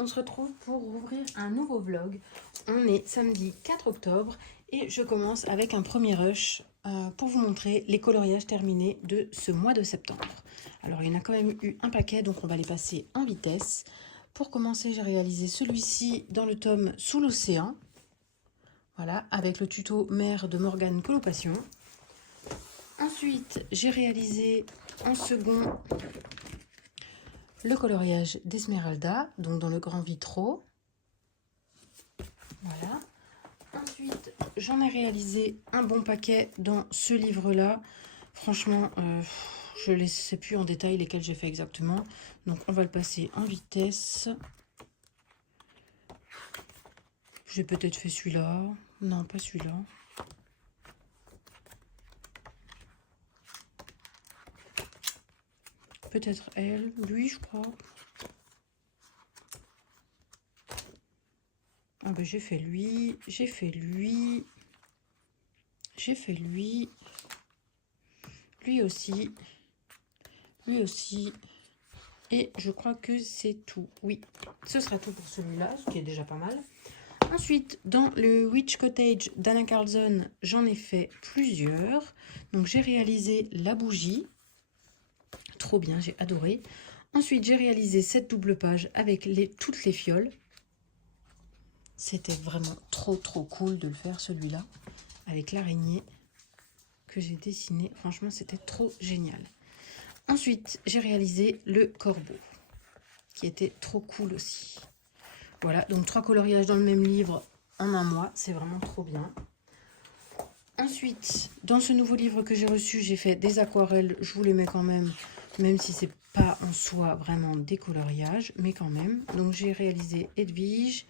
on se retrouve pour ouvrir un nouveau vlog. On est samedi 4 octobre et je commence avec un premier rush pour vous montrer les coloriages terminés de ce mois de septembre. Alors il y en a quand même eu un paquet, donc on va les passer en vitesse. Pour commencer, j'ai réalisé celui-ci dans le tome Sous l'océan. Voilà, avec le tuto Mer de Morgane Colocation. Ensuite, j'ai réalisé en second le coloriage d'Esmeralda, donc dans le grand vitraux. Voilà. Ensuite, j'en ai réalisé un bon paquet dans ce livre-là. Franchement, je ne sais plus en détail lesquels j'ai fait exactement. Donc, on va le passer en vitesse. J'ai peut-être fait celui-là. Non, pas celui-là. Peut-être elle. Lui, je crois. Ah ben, j'ai fait lui. J'ai fait lui. J'ai fait lui. Lui aussi. Lui aussi. Et je crois que c'est tout. Oui, ce sera tout pour celui-là, ce qui est déjà pas mal. Ensuite, dans le Witch Cottage d'Anna Carlson, j'en ai fait plusieurs. Donc, j'ai réalisé la bougie. Trop bien, j'ai adoré. Ensuite, j'ai réalisé cette double page avec toutes les fioles. C'était vraiment trop cool de le faire, celui-là. Avec l'araignée que j'ai dessinée. Franchement, c'était trop génial. Ensuite, j'ai réalisé le corbeau, qui était trop cool aussi. Voilà, donc 3 coloriages dans le même livre en un mois, c'est vraiment trop bien. Ensuite, dans ce nouveau livre que j'ai reçu, j'ai fait des aquarelles, je vous les mets quand même si c'est pas en soi vraiment des coloriages, mais quand même. Donc j'ai réalisé Edwige,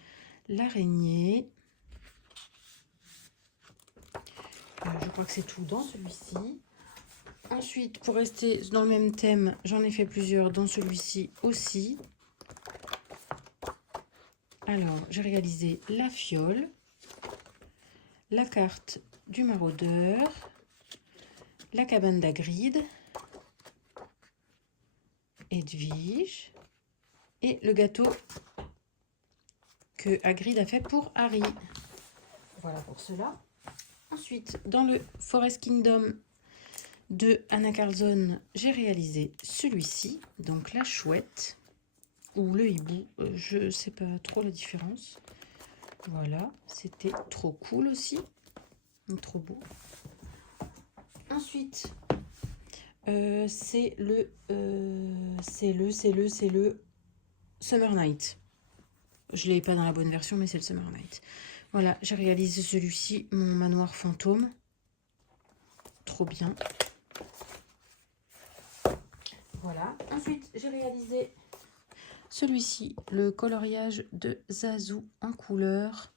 l'araignée. Je crois que c'est tout dans celui-ci. Ensuite, pour rester dans le même thème, j'en ai fait plusieurs dans celui-ci aussi. Alors, j'ai réalisé la fiole, la carte du maraudeur, la cabane d'Hagrid, Edwige et le gâteau que Hagrid a fait pour Harry. Voilà pour cela. Ensuite, dans le Forest Kingdom de Anna Carlson, j'ai réalisé celui-ci, donc la chouette ou le hibou, je ne sais pas trop la différence. Voilà, c'était trop cool aussi, trop beau. Ensuite, c'est le Summer Night. Je ne l'ai pas dans la bonne version, mais c'est le Summer Night. Voilà, j'ai réalisé celui-ci, mon manoir fantôme. Trop bien. Voilà. Ensuite, j'ai réalisé celui-ci, le coloriage de Zazu en couleur,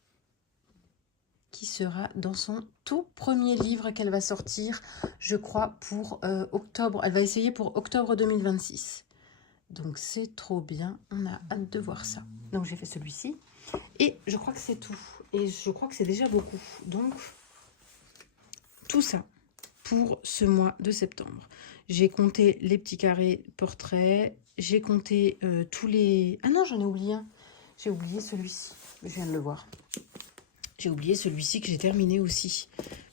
qui sera dans son tout premier livre qu'elle va sortir, je crois, pour octobre. Elle va essayer pour octobre 2026. Donc, c'est trop bien. On a hâte de voir ça. Donc, j'ai fait celui-ci. Et je crois que c'est tout. Et je crois que c'est déjà beaucoup. Donc, tout ça pour ce mois de septembre. J'ai compté les petits carrés portraits. J'ai compté tous les... Ah non, j'en ai oublié un. J'ai oublié celui-ci. Je viens de le voir. J'ai oublié celui-ci que j'ai terminé aussi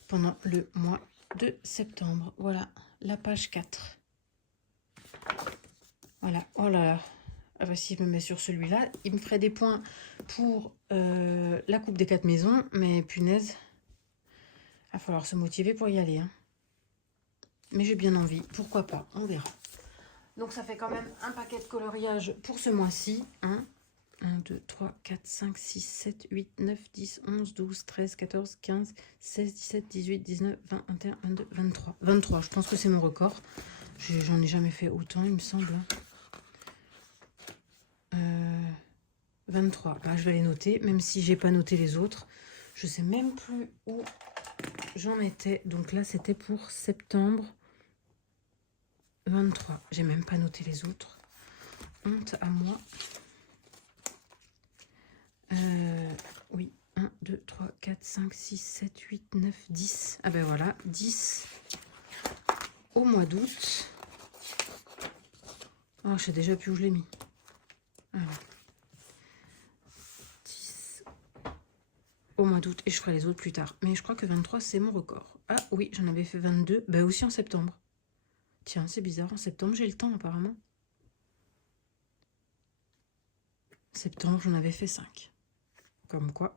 pendant le mois de septembre. Voilà, la page 4. Voilà, oh là là. Ah bah, si je me mets sur celui-là, il me ferait des points pour la coupe des 4 maisons. Mais punaise, il va falloir se motiver pour y aller. Hein. Mais j'ai bien envie, pourquoi pas, on verra. Donc ça fait quand même un paquet de coloriage pour ce mois-ci. Hein. 1, 2, 3, 4, 5, 6, 7, 8, 9, 10, 11, 12, 13, 14, 15, 16, 17, 18, 19, 20, 21, 22, 23. 23, je pense que c'est mon record. J'en ai jamais fait autant, il me semble. 23, bah, je vais les noter, même si j'ai pas noté les autres. Je sais même plus où j'en étais. Donc là, c'était pour septembre 23. J'ai même pas noté les autres. Honte à moi. Oui, 1, 2, 3, 4, 5, 6, 7, 8, 9, 10. Ah ben voilà, 10 au mois d'août. Oh, je sais déjà plus où je l'ai mis. Alors. au mois d'août et je ferai les autres plus tard. Mais je crois que 23, c'est mon record. Ah oui, j'en avais fait 22, bah aussi en septembre. Tiens, c'est bizarre, en septembre, j'ai le temps apparemment. Septembre, j'en avais fait 5. Comme quoi.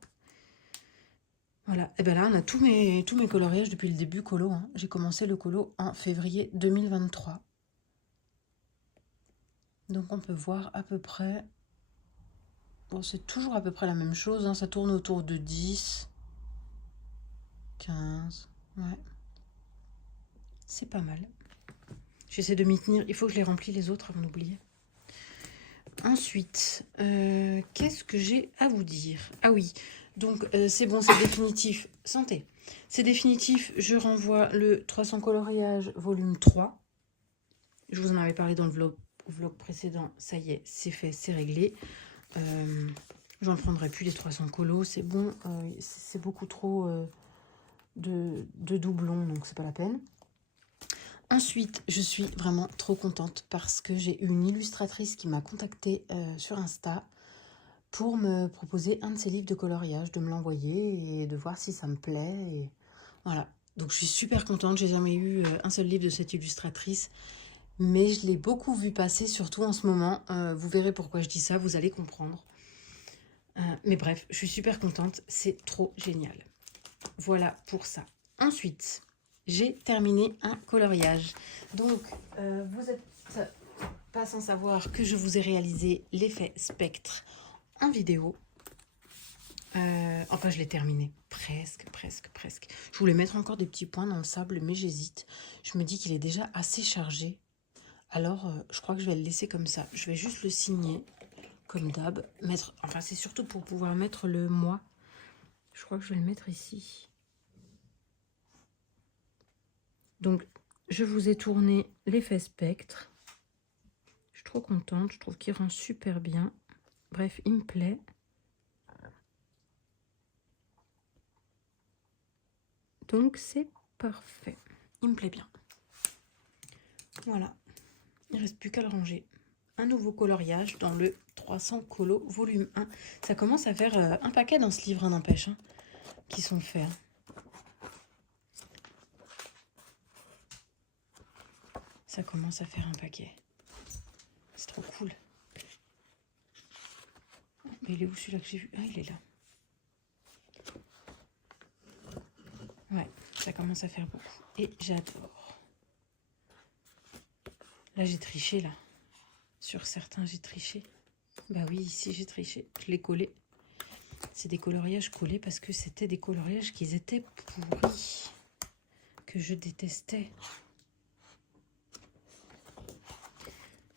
Voilà, et bien là, on a tous mes coloriages depuis le début colo. Hein. J'ai commencé le colo en février 2023. Donc on peut voir à peu près... Bon, c'est toujours à peu près la même chose. Hein. Ça tourne autour de 10, 15... Ouais. C'est pas mal. J'essaie de m'y tenir. Il faut que je les remplis les autres avant d'oublier. Ensuite, qu'est-ce que j'ai à vous dire? Ah oui, donc c'est bon, c'est définitif. Santé. C'est définitif, je renvoie le 300 coloriage volume 3. Je vous en avais parlé dans le vlog précédent. Ça y est, c'est fait, c'est réglé. J'en prendrai plus les 300 colos, c'est bon. C'est beaucoup trop de doublons, donc c'est pas la peine. Ensuite, je suis vraiment trop contente parce que j'ai eu une illustratrice qui m'a contactée sur Insta pour me proposer un de ses livres de coloriage, de me l'envoyer et de voir si ça me plaît. Et voilà, donc je suis super contente. J'ai jamais eu un seul livre de cette illustratrice, mais je l'ai beaucoup vu passer, surtout en ce moment. Vous verrez pourquoi je dis ça, vous allez comprendre. Mais bref, je suis super contente, c'est trop génial. Voilà pour ça. Ensuite... j'ai terminé un coloriage. Donc, vous êtes pas sans savoir que je vous ai réalisé l'effet spectre en vidéo. Enfin, je l'ai terminé. Presque. Je voulais mettre encore des petits points dans le sable, mais j'hésite. Je me dis qu'il est déjà assez chargé. Alors, je crois que je vais le laisser comme ça. Je vais juste le signer, comme d'hab. Enfin, c'est surtout pour pouvoir mettre le mois. Je crois que je vais le mettre ici. Donc, je vous ai tourné l'effet spectre. Je suis trop contente. Je trouve qu'il rend super bien. Bref, il me plaît. Donc, c'est parfait. Il me plaît bien. Voilà. Il ne reste plus qu'à le ranger. Un nouveau coloriage dans le 300 colo volume 1. Ça commence à faire un paquet dans ce livre, n'empêche, hein, qui sont faits. Ça commence à faire un paquet. C'est trop cool. Mais il est où celui-là que j'ai vu? Ah, il est là. Ouais, ça commence à faire beaucoup. Et j'adore. Là, j'ai triché, là. Sur certains, j'ai triché. Bah oui, ici, j'ai triché. Je l'ai collé. C'est des coloriages collés parce que c'était des coloriages qui étaient pourris. Que je détestais.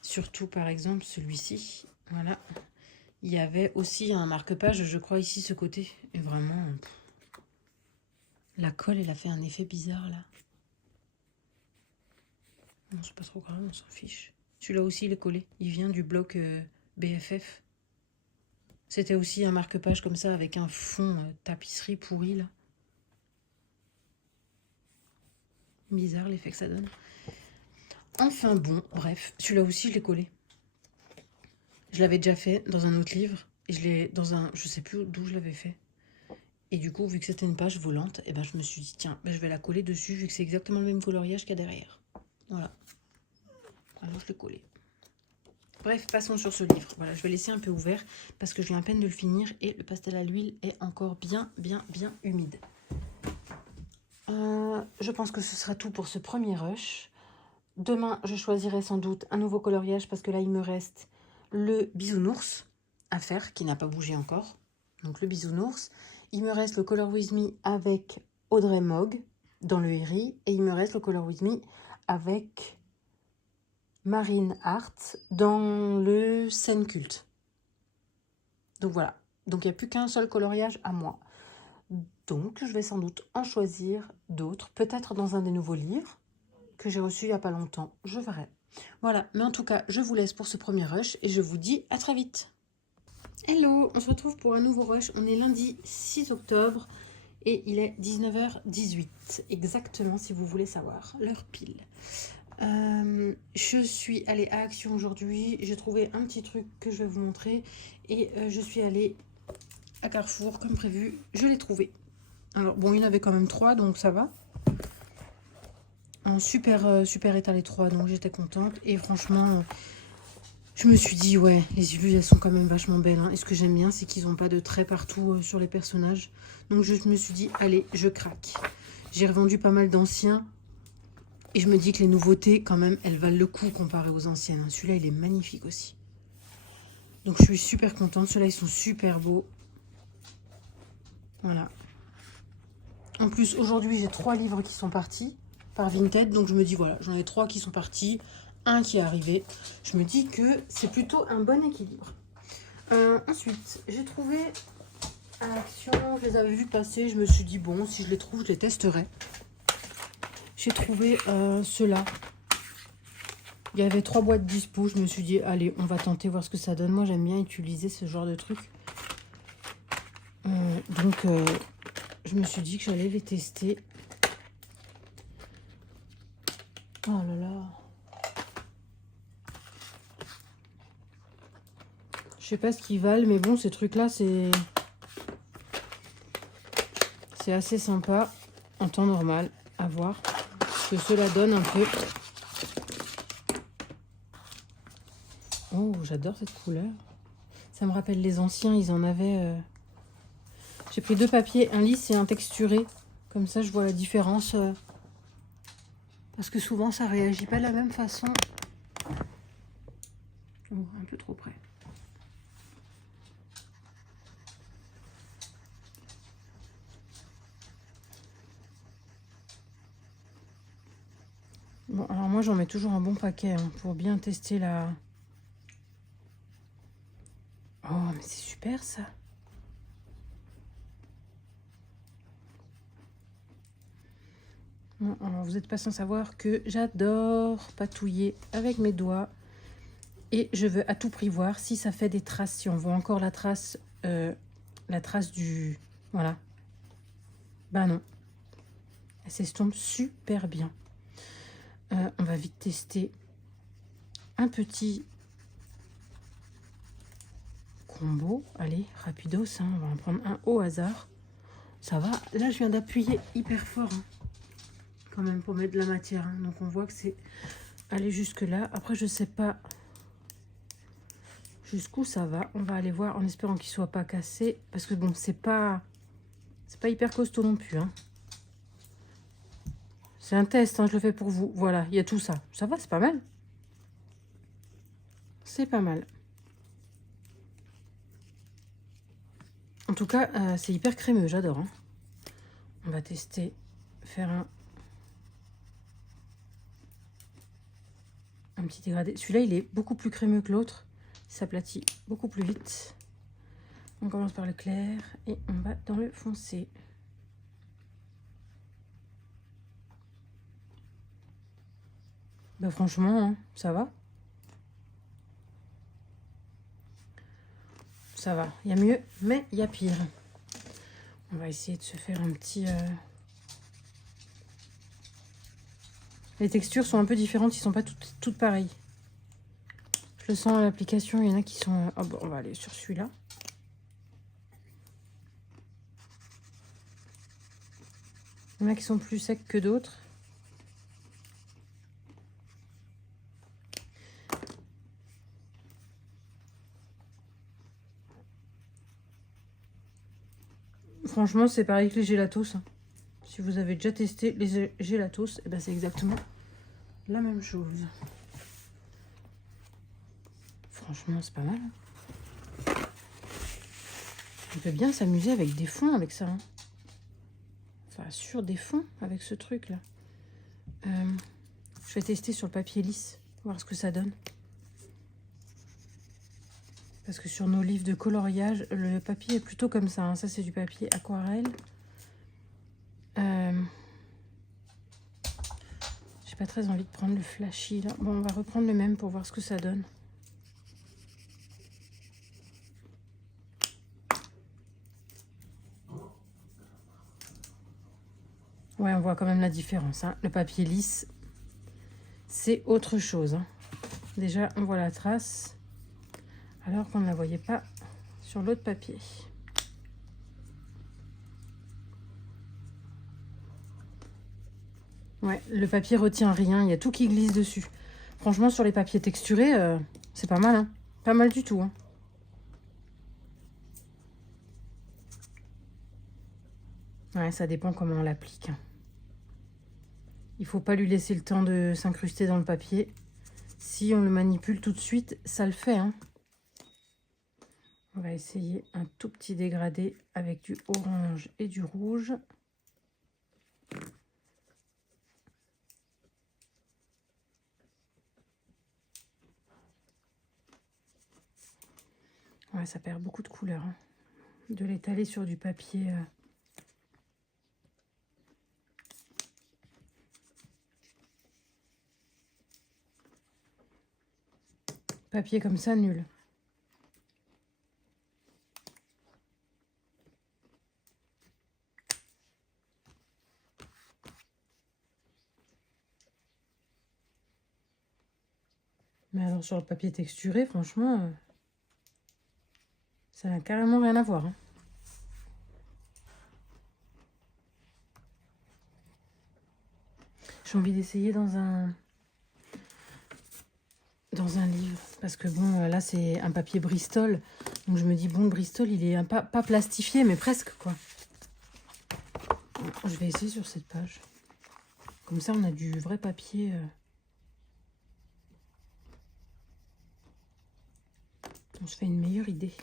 Surtout, par exemple, celui-ci. Voilà. Il y avait aussi un marque-page, je crois, ici, ce côté. Et vraiment, la colle, elle a fait un effet bizarre, là. Non, c'est pas trop grave, on s'en fiche. Celui-là aussi, il est collé. Il vient du bloc BFF. C'était aussi un marque-page comme ça, avec un fond tapisserie pourri, là. Bizarre l'effet que ça donne. Enfin bon, bref, celui-là aussi, je l'ai collé. Je l'avais déjà fait dans un autre livre. Et je l'ai dans un... Je sais plus d'où je l'avais fait. Et du coup, vu que c'était une page volante, et ben, je me suis dit, tiens, ben, je vais la coller dessus, vu que c'est exactement le même coloriage qu'il y a derrière. Voilà. Alors, je l'ai collé. Bref, passons sur ce livre. Voilà, je vais laisser un peu ouvert, parce que je viens à peine de le finir, et le pastel à l'huile est encore bien humide. Je pense que ce sera tout pour ce premier rush. Demain, je choisirai sans doute un nouveau coloriage, parce que là, il me reste le bisounours à faire, qui n'a pas bougé encore. Donc, le bisounours. Il me reste le Color With Me avec Audrey Mogg dans le Herry. Et il me reste le Color With Me avec Marine Hart dans le Scène Culte. Donc voilà. Donc il n'y a plus qu'un seul coloriage à moi. Donc je vais sans doute en choisir d'autres. Peut-être dans un des nouveaux livres que j'ai reçu il n'y a pas longtemps. Je verrai. Voilà. Mais en tout cas, je vous laisse pour ce premier rush. Et je vous dis à très vite. Hello, on se retrouve pour un nouveau rush. On est lundi 6 octobre et il est 19h18. Exactement, si vous voulez savoir. L'heure pile. Je suis allée à Action aujourd'hui. J'ai trouvé un petit truc que je vais vous montrer. Et je suis allée à Carrefour, comme prévu, je l'ai trouvé. Alors, bon, il y en avait quand même 3, donc ça va. En super état les 3, donc j'étais contente. Et franchement, je me suis dit, ouais, les illusions, elles sont quand même vachement belles. Hein. Et ce que j'aime bien, c'est qu'ils n'ont pas de traits partout sur les personnages. Donc je me suis dit, allez, je craque. J'ai revendu pas mal d'anciens. Et je me dis que les nouveautés, quand même, elles valent le coup comparé aux anciennes. Hein. Celui-là, il est magnifique aussi. Donc je suis super contente. Ceux-là, ils sont super beaux. Voilà. En plus, aujourd'hui, j'ai 3 livres qui sont partis par Vinted. Donc je me dis, voilà, j'en ai 3 qui sont partis. Un qui est arrivé. Je me dis que c'est plutôt un bon équilibre. Ensuite, j'ai trouvé à l'Action, je les avais vus passer. Je me suis dit, bon, si je les trouve, je les testerai. J'ai trouvé ceux-là. Il y avait 3 boîtes dispo. Je me suis dit, allez, on va tenter, voir ce que ça donne. Moi, j'aime bien utiliser ce genre de truc. Donc, je me suis dit que j'allais les tester. Oh là là. Je sais pas ce qu'ils valent, mais bon, ces trucs-là, c'est assez sympa en temps normal à voir ce que cela donne un peu. Oh, j'adore cette couleur. Ça me rappelle les anciens, ils en avaient... J'ai pris 2 papiers, un lisse et un texturé. Comme ça, je vois la différence. Parce que souvent, ça réagit pas de la même façon. Oh, un peu trop près. Bon, alors moi, j'en mets toujours un bon paquet hein, pour bien tester la... Oh, mais c'est super, ça. Bon, alors, vous n'êtes pas sans savoir que j'adore patouiller avec mes doigts. Et je veux à tout prix voir si ça fait des traces, si on voit encore la trace du... Voilà. Bah non. Elle s'estompe super bien. On va vite tester un petit combo. Allez, rapidos, hein, on va en prendre un au hasard. Ça va. Là, je viens d'appuyer hyper fort. Hein, quand même, pour mettre de la matière. Hein. Donc, on voit que c'est allé jusque là. Après, je sais pas jusqu'où ça va. On va aller voir en espérant qu'il soit pas cassé. Parce que bon, c'est pas hyper costaud non plus. Hein. C'est un test, hein, je le fais pour vous. Voilà, il y a tout ça. Ça va, c'est pas mal. C'est pas mal. En tout cas, c'est hyper crémeux, j'adore. Hein. On va tester, faire un petit dégradé. Celui-là, il est beaucoup plus crémeux que l'autre. Il s'aplatit beaucoup plus vite. On commence par le clair et on va dans le foncé. Bah franchement, hein, ça va. Ça va. Il y a mieux, mais il y a pire. On va essayer de se faire un petit... Les textures sont un peu différentes, ils sont pas toutes pareilles. Je le sens à l'application, il y en a qui sont... Oh bon, on va aller sur celui-là. Il y en a qui sont plus secs que d'autres. Franchement, c'est pareil que les gélatos. Hein. Si vous avez déjà testé les gélatos, eh ben c'est exactement la même chose. Franchement, c'est pas mal. On peut bien s'amuser avec des fonds avec ça. Hein. Enfin, sur des fonds avec ce truc-là. Je vais tester sur le papier lisse, voir ce que ça donne. Parce que sur nos livres de coloriage, le papier est plutôt comme ça. Hein. Ça, c'est du papier aquarelle. J'ai pas très envie de prendre le flashy, là. Bon, on va reprendre le même pour voir ce que ça donne. Ouais, on voit quand même la différence. Hein. Le papier lisse, c'est autre chose. Hein. Déjà, on voit la trace, alors qu'on ne la voyait pas sur l'autre papier. Ouais, le papier retient rien, il y a tout qui glisse dessus. Franchement, sur les papiers texturés, c'est pas mal, hein. Pas mal du tout, hein. Ouais, ça dépend comment on l'applique. Il faut pas lui laisser le temps de s'incruster dans le papier. Si on le manipule tout de suite, ça le fait, hein. On va essayer un tout petit dégradé avec du orange et du rouge. Ouais, ça perd beaucoup de couleur, hein, de l'étaler sur du papier. Papier comme ça, nul. Mais alors sur le papier texturé, franchement, ça n'a carrément rien à voir, hein. J'ai envie d'essayer dans un livre. Parce que bon, là, c'est un papier Bristol. Donc je me dis, bon, le Bristol, il est pas plastifié, mais presque, quoi. Je vais essayer sur cette page. Comme ça, on a du vrai papier. On se fait une meilleure idée.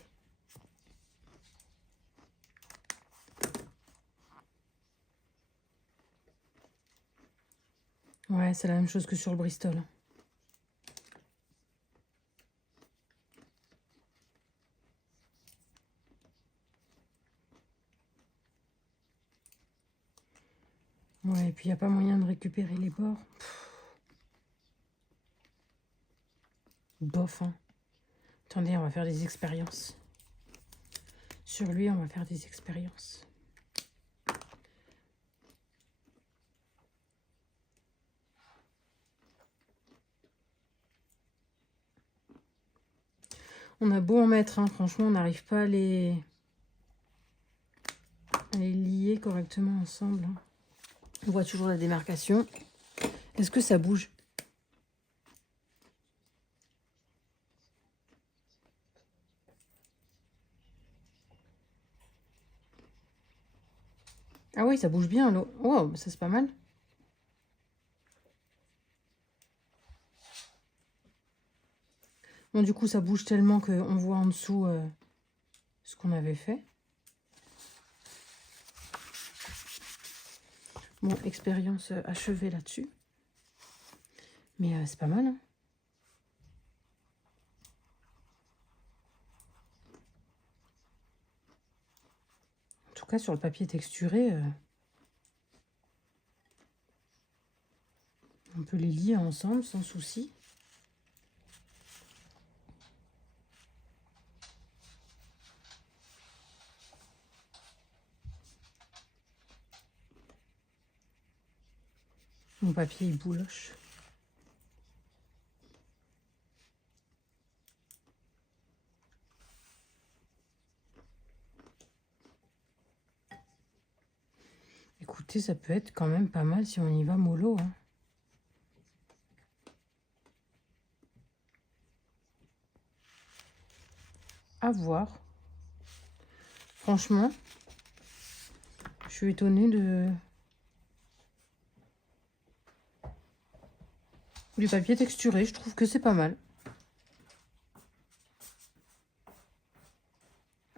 Ouais, c'est la même chose que sur le Bristol. Ouais, et puis il n'y a pas moyen de récupérer les bords. Bof, hein. Attendez, on va faire des expériences. Sur lui, on va faire des expériences. On a beau en mettre, hein, franchement, on n'arrive pas à les lier correctement ensemble. On voit toujours la démarcation. Est-ce que ça bouge? Ah oui, ça bouge bien, l'eau. Wow, ça c'est pas mal. Bon, du coup, ça bouge tellement qu'on voit en dessous ce qu'on avait fait. Bon, expérience achevée là-dessus. Mais c'est pas mal, hein. En tout cas, sur le papier texturé, on peut les lier ensemble sans souci. Mon papier, il bouloche. Écoutez, ça peut être quand même pas mal si on y va mollo, hein. À voir. Franchement, je suis étonnée du papier texturé. Je trouve que c'est pas mal.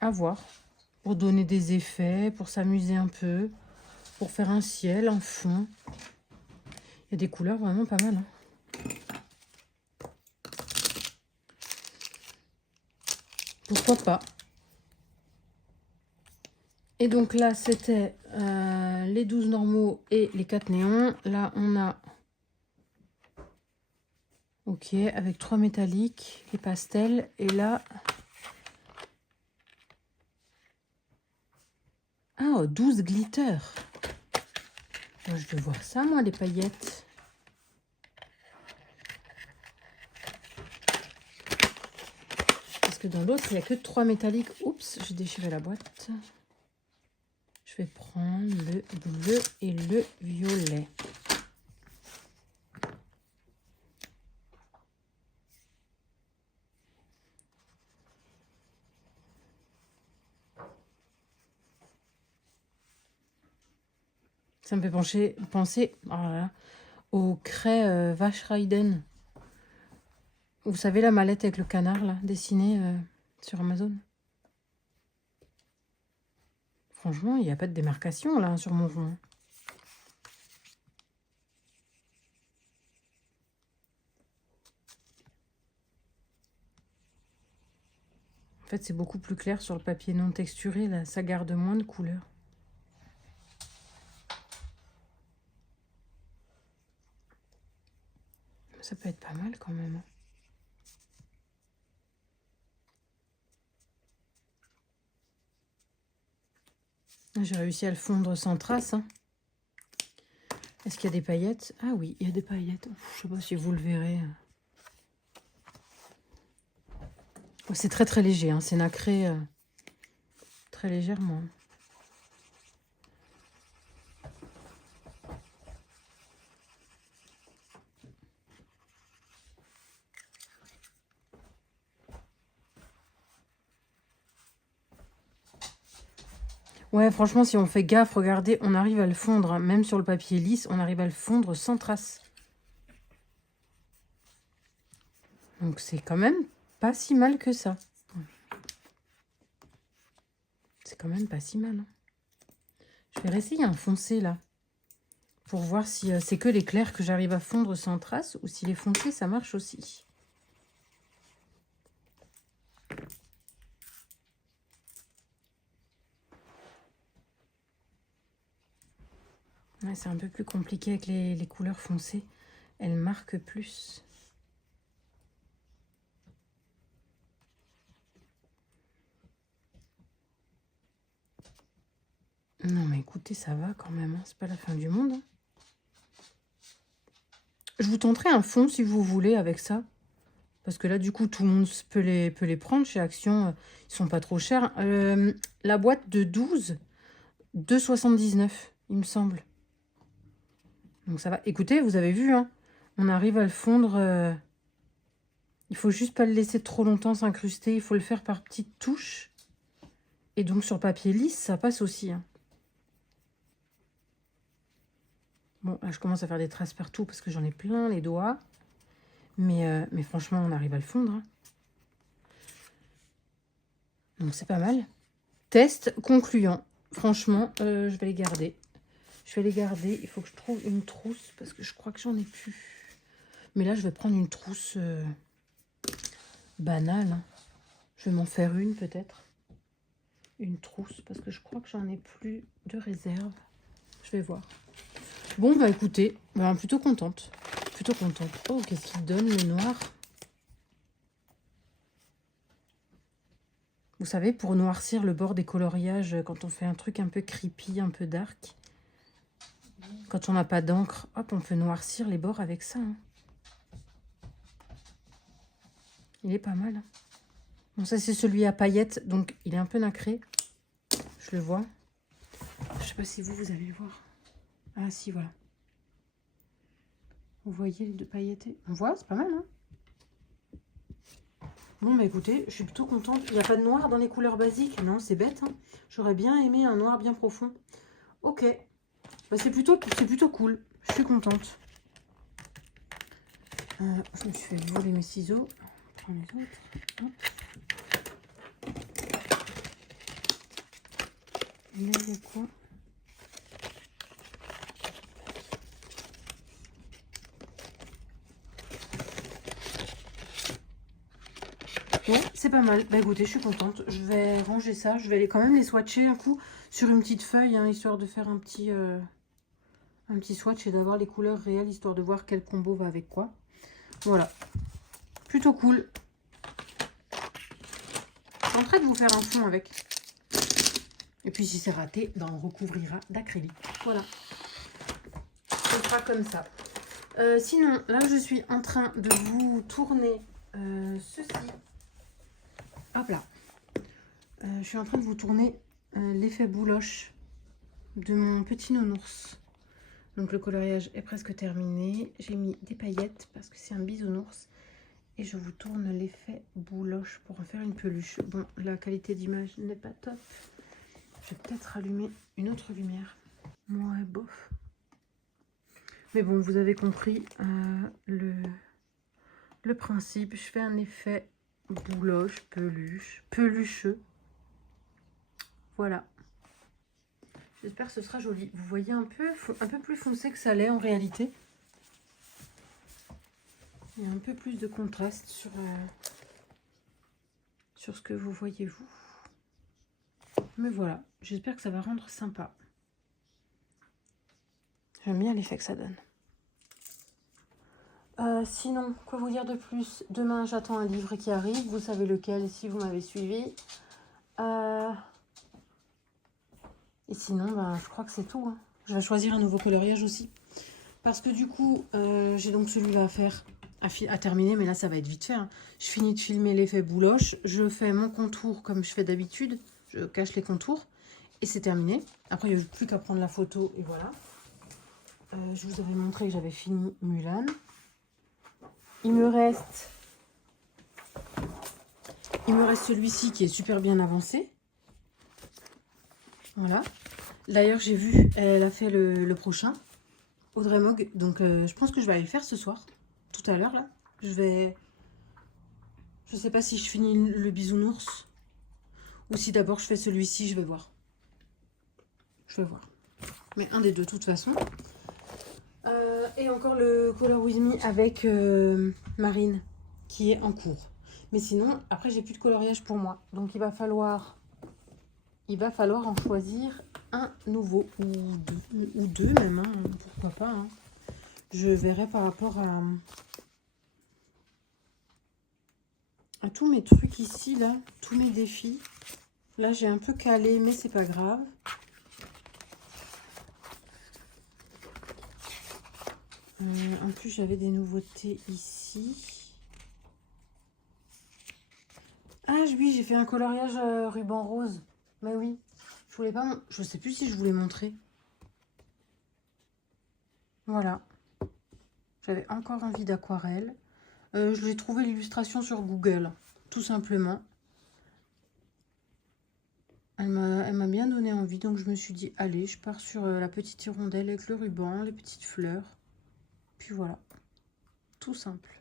À voir. Pour donner des effets, pour s'amuser un peu, pour faire un ciel, un fond. Il y a des couleurs vraiment pas mal, hein. Pourquoi pas? Et donc là, c'était les 12 normaux et les 4 néons. Là, on a... Ok, avec 3 métalliques, les pastels. Et là... Ah, 12 glitter. Moi, je veux voir ça, moi, les paillettes. Parce que dans l'autre, il n'y a que 3 métalliques. Oups, j'ai déchiré la boîte. Je vais prendre le bleu et le violet. Ça me fait penser oh là là, au craie Vache Raiden. Vous savez la mallette avec le canard là, dessinée sur Amazon. Franchement, il n'y a pas de démarcation là sur mon rond. En fait, c'est beaucoup plus clair sur le papier non texturé, là, ça garde moins de couleur. Ça peut être pas mal quand même. J'ai réussi à le fondre sans trace. Hein. Est-ce qu'il y a des paillettes? Ah oui, il y a des paillettes. Je sais pas si vous le verrez. C'est très très léger, hein. C'est nacré très légèrement. Ouais, franchement, si on fait gaffe, regardez, on arrive à le fondre, hein. Même sur le papier lisse, on arrive à le fondre sans trace. Donc c'est quand même pas si mal que ça. C'est quand même pas si mal. Hein. Je vais réessayer un foncé là. Pour voir si c'est que les clairs que j'arrive à fondre sans trace ou si les foncés ça marche aussi. Ouais, c'est un peu plus compliqué avec les couleurs foncées. Elles marquent plus. Non mais écoutez, ça va quand même. Hein. C'est pas la fin du monde. Hein. Je vous tenterai un fond si vous voulez avec ça. Parce que là, du coup, tout le monde peut les prendre chez Action. Ils sont pas trop chers. La boîte de 12, 2,79, il me semble. Donc ça va. Écoutez, vous avez vu, hein, on arrive à le fondre. Il faut juste pas le laisser trop longtemps s'incruster. Il faut le faire par petites touches. Et donc sur papier lisse, ça passe aussi. Hein. Bon, là, je commence à faire des traces partout parce que j'en ai plein les doigts. Mais franchement, on arrive à le fondre. Hein. Donc c'est pas mal. Test concluant. Franchement, je vais les garder. Je vais les garder. Il faut que je trouve une trousse parce que je crois que j'en ai plus. Mais là, je vais prendre une trousse banale. Hein. Je vais m'en faire une peut-être. Une trousse parce que je crois que j'en ai plus de réserve. Je vais voir. Bon, bah écoutez, bah, plutôt contente. Plutôt contente. Oh, qu'est-ce qu'il donne le noir? Vous savez, pour noircir le bord des coloriages, quand on fait un truc un peu creepy, un peu dark, quand on n'a pas d'encre, hop, on peut noircir les bords avec ça. Hein. Il est pas mal. Hein. Bon, ça, c'est celui à paillettes, donc il est un peu nacré. Je le vois. Je sais pas si vous allez le voir. Ah, si, voilà. Vous voyez les deux pailletés? On voit, c'est pas mal, hein. Bon, bah écoutez, je suis plutôt contente. Il n'y a pas de noir dans les couleurs basiques. Non, c'est bête. Hein. J'aurais bien aimé un noir bien profond. Ok. Bah, c'est plutôt cool. Je suis contente. Je me suis fait voler mes ciseaux. Je prends les autres. Hop. Là, il y a quoi? Bon, c'est pas mal. Bah écoutez, je suis contente. Je vais ranger ça. Je vais aller quand même les swatcher un coup sur une petite feuille, hein, histoire de faire un petit swatch et d'avoir les couleurs réelles, histoire de voir quel combo va avec quoi. Voilà. Plutôt cool. Je suis en train de vous faire un fond avec. Et puis si c'est raté, ben on recouvrira d'acrylique. Voilà. Ce sera comme ça. Sinon, là je suis en train de vous tourner ceci. Hop là. Je suis en train de vous tourner l'effet bouloche de mon petit nounours. Donc le coloriage est presque terminé. J'ai mis des paillettes parce que c'est un bisounours. Et je vous tourne l'effet bouloche pour en faire une peluche. Bon, la qualité d'image n'est pas top. Je vais peut-être allumer une autre lumière. Ouais, bof. Mais bon, vous avez compris le principe. Je fais un effet bouloche, pelucheux. Voilà. J'espère que ce sera joli. Vous voyez un peu plus foncé que ça l'est en réalité. Il y a un peu plus de contraste sur ce que vous voyez vous. Mais voilà, j'espère que ça va rendre sympa. J'aime bien l'effet que ça donne. Sinon, quoi vous dire de plus? Demain, j'attends un livre qui arrive. Vous savez lequel si vous m'avez suivi. Et sinon, ben, je crois que c'est tout. Hein. Je vais choisir un nouveau coloriage aussi. Parce que du coup, j'ai donc celui-là à faire, à terminer. Mais là, ça va être vite fait. Hein. Je finis de filmer l'effet bouloche. Je fais mon contour comme je fais d'habitude. Je cache les contours. Et c'est terminé. Après, il n'y a plus qu'à prendre la photo. Et voilà. Je vous avais montré que j'avais fini Mulan. Il me reste celui-ci qui est super bien avancé. Voilà. D'ailleurs, j'ai vu, elle a fait le prochain, Audrey Mogg. Donc, je pense que je vais aller le faire ce soir, tout à l'heure, là. Je sais pas si je finis le bisounours ou si d'abord je fais celui-ci, je vais voir. Je vais voir. Mais un des deux, de toute façon. Et encore le Color With Me avec Marine, qui est en cours. Mais sinon, après, j'ai plus de coloriage pour moi. Donc, il va falloir en choisir un nouveau ou deux même, hein, pourquoi pas. Hein. Je verrai par rapport à tous mes trucs ici, là, tous mes défis. Là, j'ai un peu calé, mais c'est pas grave. En plus, j'avais des nouveautés ici. Ah oui, j'ai fait un coloriage ruban rose. Mais oui, je voulais pas... Je sais plus si je voulais montrer. Voilà. J'avais encore envie d'aquarelle. J'ai trouvé l'illustration sur Google, tout simplement. Elle m'a bien donné envie, donc je me suis dit, allez, je pars sur la petite hirondelle avec le ruban, les petites fleurs. Puis voilà, tout simple.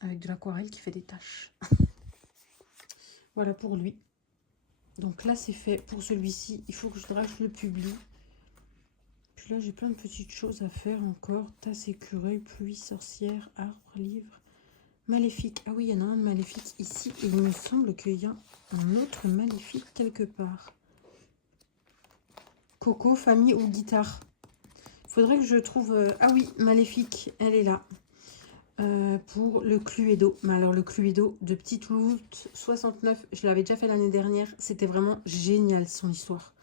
Avec de l'aquarelle qui fait des taches. Voilà pour lui. Donc là, c'est fait pour celui-ci. Il faut que je le publie. Puis là, j'ai plein de petites choses à faire encore. Tasse, écureuil, pluie, sorcière, arbre, livre. Maléfique. Ah oui, il y en a un de maléfique ici. Et il me semble qu'il y a un autre maléfique quelque part. Coco, famille ou guitare. Faudrait que je trouve... Ah oui, maléfique, elle est là. Pour le Cluedo. Mais alors, le Cluedo de Petite Loot 69, je l'avais déjà fait l'année dernière. C'était vraiment génial, son histoire.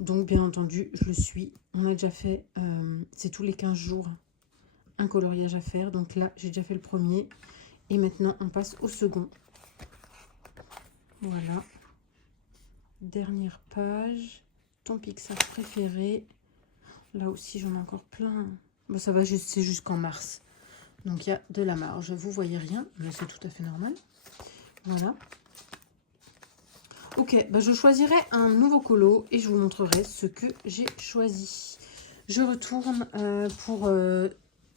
Donc, bien entendu, je le suis. On a déjà fait... c'est tous les 15 jours un coloriage à faire. Donc là, j'ai déjà fait le premier. Et maintenant, on passe au second. Voilà. Dernière page. Ton Pixar préféré. Là aussi, j'en ai encore plein. Bon, ça va, c'est jusqu'en mars. Donc, il y a de la marge. Vous voyez rien, mais c'est tout à fait normal. Voilà. Ok, bah je choisirai un nouveau colo et je vous montrerai ce que j'ai choisi. Je retourne pour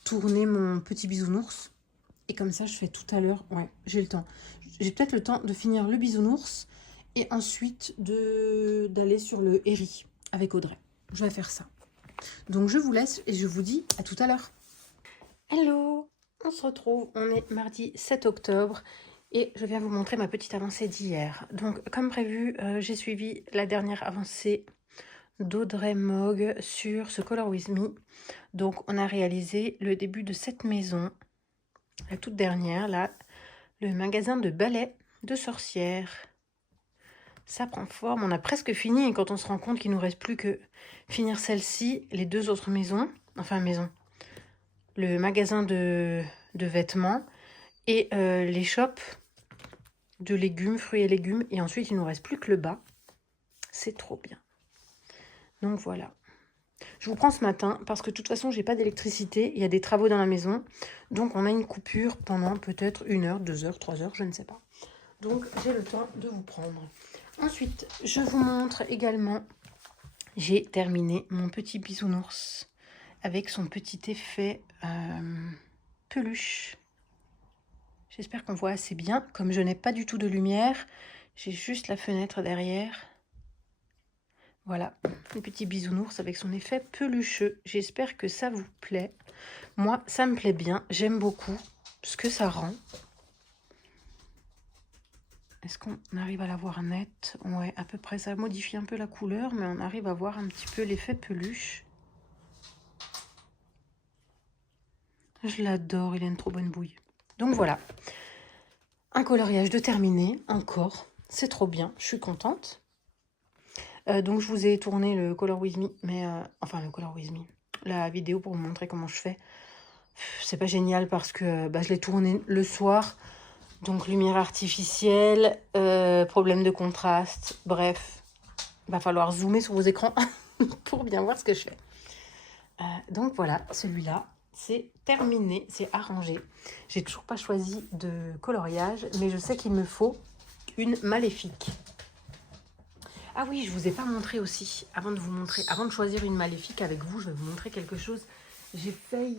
tourner mon petit bisounours. Et comme ça, je fais tout à l'heure. Ouais, j'ai le temps. J'ai peut-être le temps de finir le bisounours et ensuite d'aller sur le Herri avec Audrey. Je vais faire ça. Donc, je vous laisse et je vous dis à tout à l'heure. Hello, on se retrouve. On est mardi 7 octobre et je viens vous montrer ma petite avancée d'hier. Donc, comme prévu, j'ai suivi la dernière avancée d'Audrey Mogg sur ce Color With Me. Donc, on a réalisé le début de cette maison. La toute dernière, là, le magasin de balais de sorcières. Ça prend forme, on a presque fini quand on se rend compte qu'il ne nous reste plus que finir celle-ci, les deux autres maisons, enfin le magasin de vêtements et les shops de légumes, fruits et légumes. Et ensuite, il ne nous reste plus que le bas. C'est trop bien. Donc voilà. Je vous prends ce matin parce que de toute façon, j'ai pas d'électricité. Il y a des travaux dans la maison. Donc, on a une coupure pendant peut-être 1 heure, 2 heures, 3 heures, je ne sais pas. Donc, j'ai le temps de vous prendre. Ensuite, je vous montre également j'ai terminé mon petit bisounours avec son petit effet peluche. J'espère qu'on voit assez bien. Comme je n'ai pas du tout de lumière, j'ai juste la fenêtre derrière. Voilà, le petit bisounours avec son effet pelucheux. J'espère que ça vous plaît. Moi, ça me plaît bien. J'aime beaucoup ce que ça rend. Est-ce qu'on arrive à la voir nette? Ouais, à peu près. Ça modifie un peu la couleur, mais on arrive à voir un petit peu l'effet peluche. Je l'adore, il a une trop bonne bouille. Donc voilà, un coloriage de terminé, encore. C'est trop bien, je suis contente. Donc je vous ai tourné le Color With Me, mais enfin le Color With Me, la vidéo pour vous montrer comment je fais. C'est pas génial parce que je l'ai tourné le soir, donc lumière artificielle, problème de contraste, bref, va falloir zoomer sur vos écrans pour bien voir ce que je fais. Donc voilà, celui-là, c'est terminé, c'est arrangé. J'ai toujours pas choisi de coloriage, mais je sais qu'il me faut une maléfique. Ah oui, je vous ai pas montré aussi, avant de choisir une maléfique avec vous, je vais vous montrer quelque chose. J'ai fait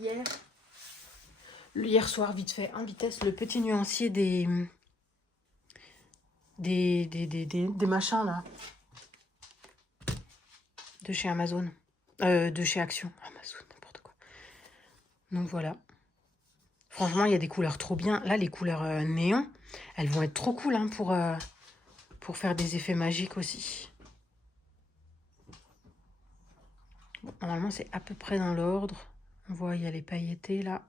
hier soir, vite fait, en vitesse, le petit nuancier des machins là, de chez Amazon, de chez Action, Amazon, n'importe quoi. Donc voilà. Franchement, il y a des couleurs trop bien. Là, les couleurs néon, elles vont être trop cool hein, pour faire des effets magiques aussi. Bon, normalement, c'est à peu près dans l'ordre. On voit, il y a les pailletés là.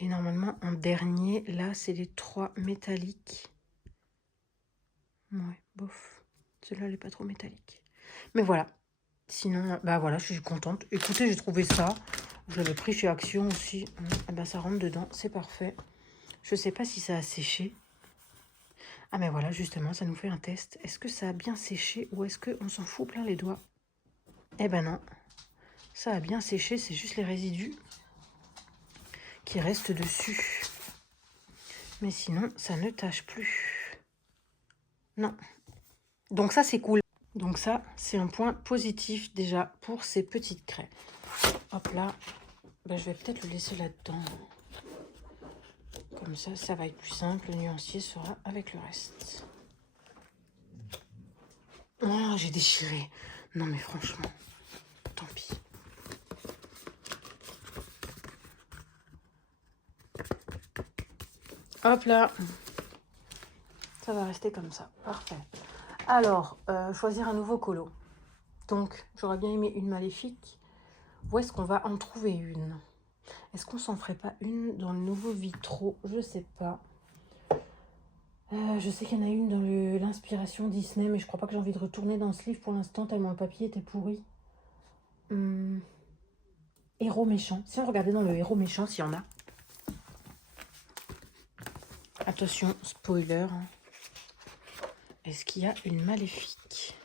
Et normalement, en dernier, là, c'est les 3 métalliques. Ouais, bof. Celle-là, elle n'est pas trop métallique. Mais voilà. Sinon, voilà, je suis contente. Écoutez, j'ai trouvé ça. Je l'avais pris chez Action aussi. Ça rentre dedans, c'est parfait. Je sais pas si ça a séché. Ah mais voilà, justement, ça nous fait un test. Est-ce que ça a bien séché ou est-ce qu'on s'en fout plein les doigts? Eh ben non. Ça a bien séché, c'est juste les résidus qui restent dessus. Mais sinon, ça ne tâche plus. Non. Donc ça, c'est cool. Donc ça, c'est un point positif déjà pour ces petites craies. Hop là. Je vais peut-être le laisser là-dedans. Comme ça, ça va être plus simple. Le nuancier sera avec le reste. Oh, j'ai déchiré. Non mais franchement, tant pis. Hop là. Ça va rester comme ça. Parfait. Alors, choisir un nouveau colo. Donc, j'aurais bien aimé une maléfique. Où est-ce qu'on va en trouver une? Est-ce qu'on s'en ferait pas une dans le nouveau Vitro? Je sais pas. Je sais qu'il y en a une dans l'inspiration Disney, mais je crois pas que j'ai envie de retourner dans ce livre pour l'instant, tellement le papier était pourri. Héros méchant. Si on regardait dans le héros méchant, s'il y en a. Attention, spoiler. Est-ce qu'il y a une maléfique?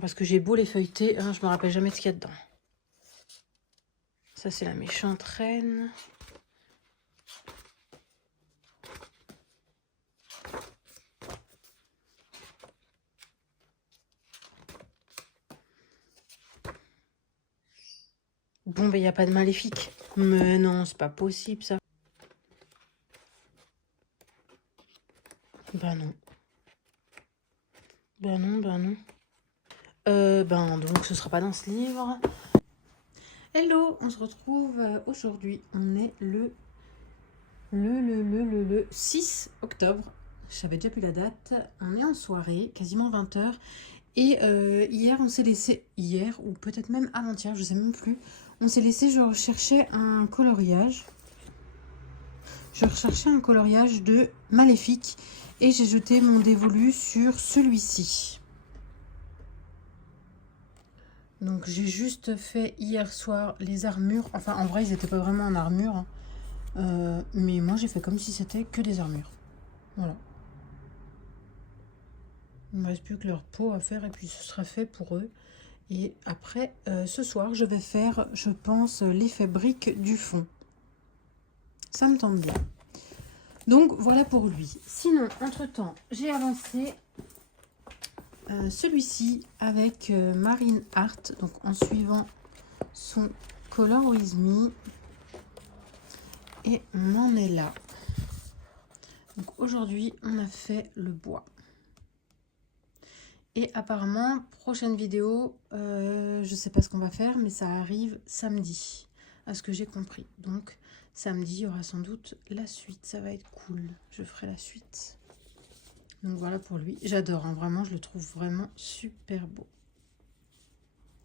Parce que j'ai beau les feuilleter, je me rappelle jamais de ce qu'il y a dedans. Ça, c'est la méchante reine. Bon, il n'y a pas de maléfique. Mais non, c'est pas possible, ça. Non. Non. Donc ce sera pas dans ce livre. Hello, on se retrouve aujourd'hui. On est le 6 octobre. Je savais déjà plus la date. On est en soirée, quasiment 20h. Et hier, on s'est laissé... Hier, ou peut-être même avant-hier, je sais même plus. On s'est laissé, je recherchais un coloriage. Je recherchais un coloriage de Maléfique. Et j'ai jeté mon dévolu sur celui-ci. Donc j'ai juste fait hier soir les armures. Enfin, en vrai, ils n'étaient pas vraiment en armure. Mais moi, j'ai fait comme si c'était que des armures. Voilà. Il ne me reste plus que leur peau à faire et puis ce sera fait pour eux. Et après, ce soir, je vais faire, je pense, l'effet brique du fond. Ça me tente bien. Donc voilà pour lui. Sinon, entre-temps, j'ai avancé celui-ci avec Marine Art, donc en suivant son Color With Me. Et on en est là. Donc aujourd'hui, on a fait le bois. Et apparemment, prochaine vidéo, je sais pas ce qu'on va faire, mais ça arrive samedi, à ce que j'ai compris. Donc samedi, il y aura sans doute la suite. Ça va être cool. Je ferai la suite. Donc voilà pour lui. J'adore, hein, vraiment, je le trouve vraiment super beau.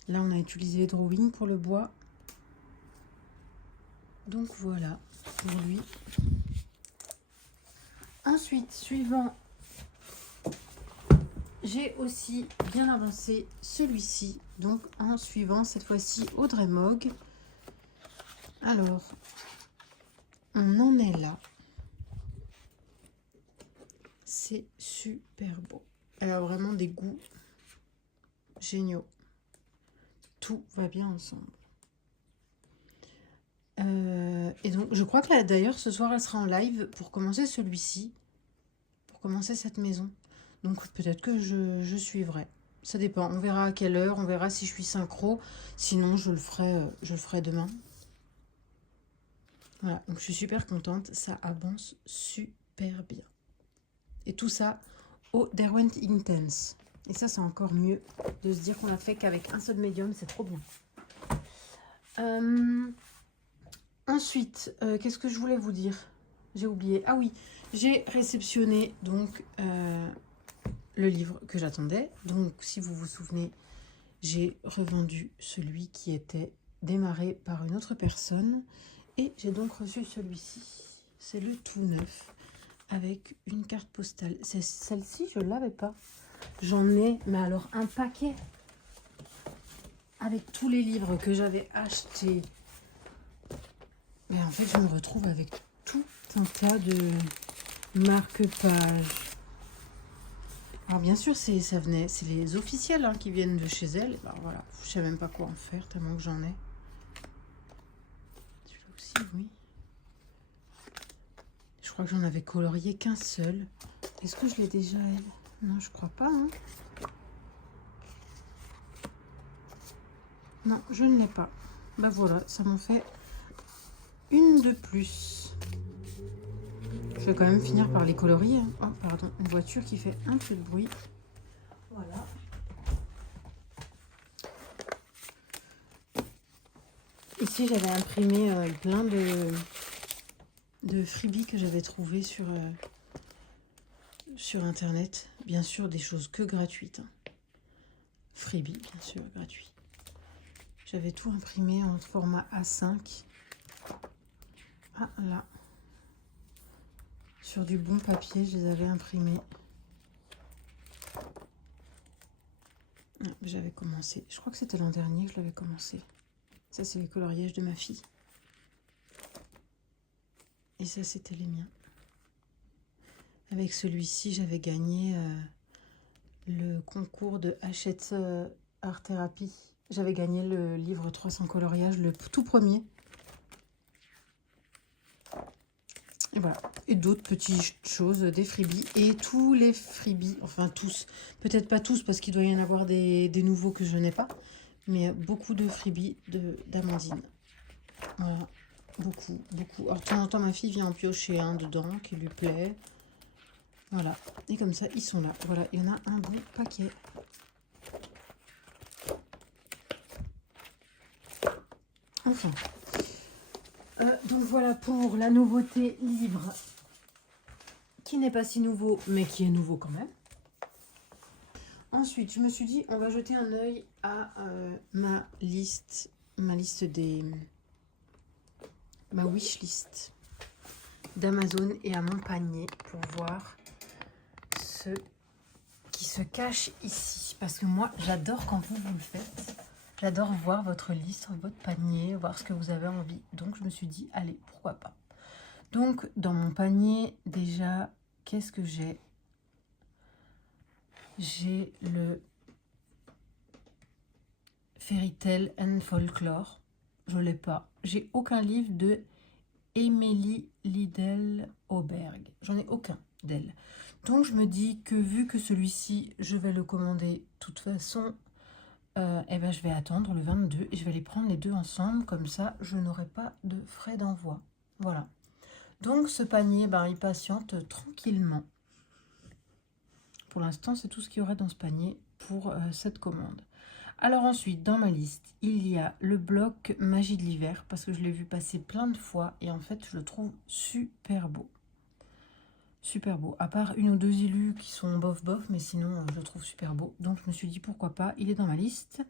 Là, on a utilisé les drawings pour le bois. Donc voilà pour lui. Ensuite, suivant, j'ai aussi bien avancé celui-ci. Donc en suivant cette fois-ci Audrey Mogg. Alors, on en est là. C'est super beau. Elle a vraiment des goûts géniaux. Tout va bien ensemble. Et donc, je crois que là, d'ailleurs, ce soir, elle sera en live pour commencer celui-ci. Pour commencer cette maison. Donc, peut-être que je suivrai. Ça dépend. On verra à quelle heure. On verra si je suis synchro. Sinon, je le ferai demain. Voilà. Donc, je suis super contente. Ça avance super bien. Et tout ça au Derwent Intense. Et ça, c'est encore mieux de se dire qu'on l'a fait qu'avec un seul médium. C'est trop bien. Ensuite, qu'est-ce que je voulais vous dire? J'ai oublié. Ah oui, j'ai réceptionné donc le livre que j'attendais. Donc, si vous vous souvenez, j'ai revendu celui qui était démarré par une autre personne. Et j'ai donc reçu celui-ci. C'est le tout neuf avec une carte postale. C'est celle-ci, je ne l'avais pas. J'en ai, mais alors un paquet. Avec tous les livres que j'avais achetés. Mais en fait, je me retrouve avec tout un tas de marque-pages. Alors bien sûr, c'est les officiels hein, qui viennent de chez elle. Alors voilà, je ne sais même pas quoi en faire tellement que j'en ai. Celui-là aussi, oui. Je crois que j'en avais colorié qu'un seul. Est-ce que je l'ai déjà, elle? Non, je crois pas. Hein. Non, je ne l'ai pas. Bah voilà, ça m'en fait une de plus. Je vais quand même finir par les colorier. Oh, pardon, une voiture qui fait un peu de bruit. Voilà. Ici, j'avais imprimé plein de freebies que j'avais trouvé sur Internet. Bien sûr, des choses que gratuites. Hein. Freebie, bien sûr, gratuit. J'avais tout imprimé en format A5. Ah, là. Sur du bon papier, je les avais imprimés. Ah, j'avais commencé. Je crois que c'était l'an dernier que je l'avais commencé. Ça, c'est les coloriages de ma fille. Et ça, c'était les miens. Avec celui-ci, j'avais gagné le concours de Hachette Art Therapy. J'avais gagné le livre 300 coloriages, le tout premier. Et voilà. Et d'autres petites choses, des freebies. Et tous les freebies, enfin tous, peut-être pas tous parce qu'il doit y en avoir des nouveaux que je n'ai pas. Mais beaucoup de freebies d'Amandine. Voilà. Beaucoup, beaucoup. Alors de temps en temps, ma fille vient en piocher un dedans qui lui plaît. Voilà. Et comme ça, ils sont là. Voilà, il y en a un bon paquet. Enfin. Donc voilà pour la nouveauté livre qui n'est pas si nouveau, mais qui est nouveau quand même. Ensuite, je me suis dit, on va jeter un œil à ma wishlist d'Amazon et à mon panier pour voir ce qui se cache ici. Parce que moi, j'adore quand vous le faites. J'adore voir votre liste, votre panier, voir ce que vous avez envie. Donc, je me suis dit, allez, pourquoi pas. Donc, dans mon panier, déjà, qu'est-ce que j'ai? J'ai le Fairy Tale and Folklore. Je ne l'ai pas. J'ai aucun livre de Émilie Lidl Auberg. J'en ai aucun d'elle. Donc je me dis que vu que celui-ci, je vais le commander de toute façon, eh ben, je vais attendre le 22 et je vais les prendre les deux ensemble. Comme ça, je n'aurai pas de frais d'envoi. Voilà. Donc ce panier, ben, il patiente tranquillement. Pour l'instant, c'est tout ce qu'il y aurait dans ce panier pour cette commande. Alors ensuite, dans ma liste, il y a le bloc Magie de l'hiver, parce que je l'ai vu passer plein de fois, et en fait, je le trouve super beau. Super beau, à part une ou deux élus qui sont bof bof, mais sinon, je le trouve super beau. Donc, je me suis dit, pourquoi pas, il est dans ma liste.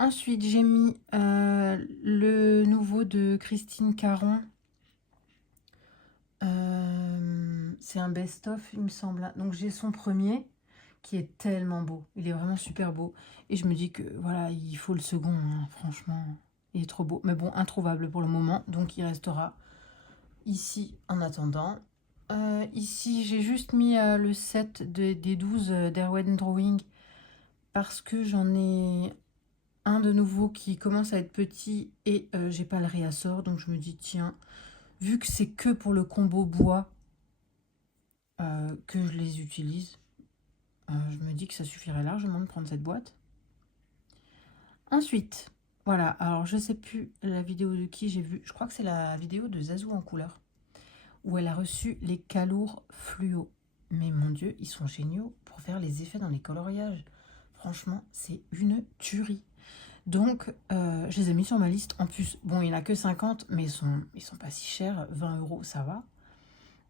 Ensuite, j'ai mis le nouveau de Christine Caron. C'est un best-of, il me semble. Donc, j'ai son premier, qui est tellement beau. Il est vraiment super beau. Et je me dis que voilà, il faut le second, hein, franchement. Il est trop beau. Mais bon, introuvable pour le moment. Donc il restera ici en attendant. Ici, j'ai juste mis le set des 12 d'Erwan Drawing. Parce que j'en ai un de nouveau qui commence à être petit. Et j'ai pas le réassort. Donc je me dis, tiens, vu que c'est que pour le combo bois que je les utilise. Je me dis que ça suffirait largement de prendre cette boîte. Ensuite, voilà, alors je sais plus la vidéo de qui j'ai vu. Je crois que c'est la vidéo de Zazou en couleur. Où elle a reçu les calours fluo. Mais mon Dieu, ils sont géniaux pour faire les effets dans les coloriages. Franchement, c'est une tuerie. Donc, je les ai mis sur ma liste. En plus, bon, il n'y en a que 50, mais ils sont pas si chers. 20 €, ça va.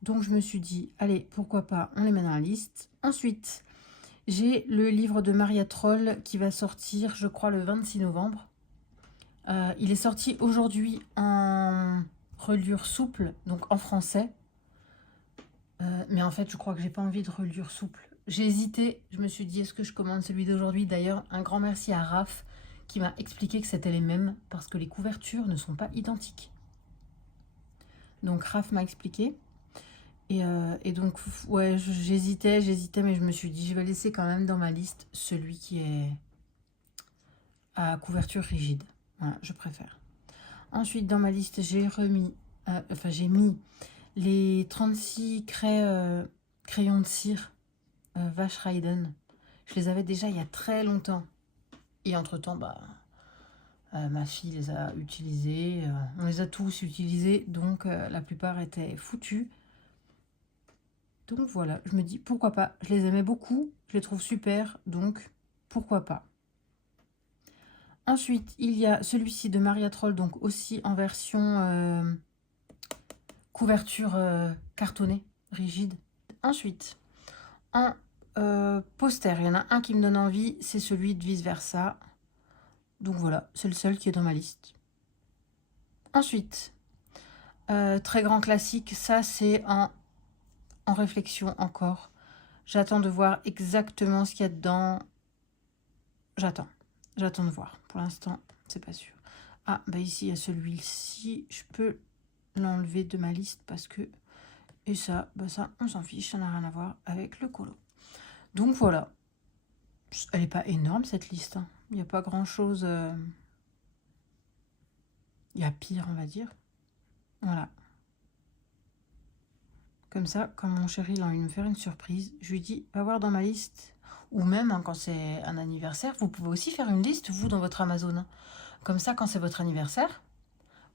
Donc, je me suis dit, allez, pourquoi pas, on les met dans la liste. Ensuite, j'ai le livre de Maria Troll qui va sortir, je crois, le 26 novembre. Il est sorti aujourd'hui en reliure souple, donc en français. Mais en fait, je crois que j'ai pas envie de reliure souple. J'ai hésité, je me suis dit, est-ce que je commande celui d'aujourd'hui? D'ailleurs, un grand merci à Raph qui m'a expliqué que c'était les mêmes parce que les couvertures ne sont pas identiques. Donc Raph m'a expliqué. Et donc, ouais, j'hésitais, mais je me suis dit, je vais laisser quand même dans ma liste celui qui est à couverture rigide. Voilà, je préfère. Ensuite, dans ma liste, j'ai mis les 36 crayons de cire Vache Raiden. Je les avais déjà il y a très longtemps. Et entre-temps, ma fille les a utilisés. On les a tous utilisés, donc la plupart étaient foutus. Donc voilà, je me dis pourquoi pas. Je les aimais beaucoup, je les trouve super, donc pourquoi pas. Ensuite, il y a celui-ci de Maria Troll, donc aussi en version couverture cartonnée, rigide. Ensuite, en poster, il y en a un qui me donne envie, c'est celui de Vice Versa. Donc voilà, c'est le seul qui est dans ma liste. Ensuite, très grand classique, ça c'est en réflexion encore. J'attends de voir exactement ce qu'il y a dedans. J'attends de voir. Pour l'instant, c'est pas sûr. Ah, bah ici, il y a celui-ci. Je peux l'enlever de ma liste parce que... Et ça, ça, on s'en fiche. Ça n'a rien à voir avec le colo. Donc voilà. Elle n'est pas énorme, cette liste. Hein. Il n'y a pas grand-chose... Il y a pire, on va dire. Voilà. Comme ça, quand mon chéri il a envie de me faire une surprise, je lui dis, va voir dans ma liste. Ou même, hein, quand c'est un anniversaire, vous pouvez aussi faire une liste, vous, dans votre Amazon. Hein. Comme ça, quand c'est votre anniversaire,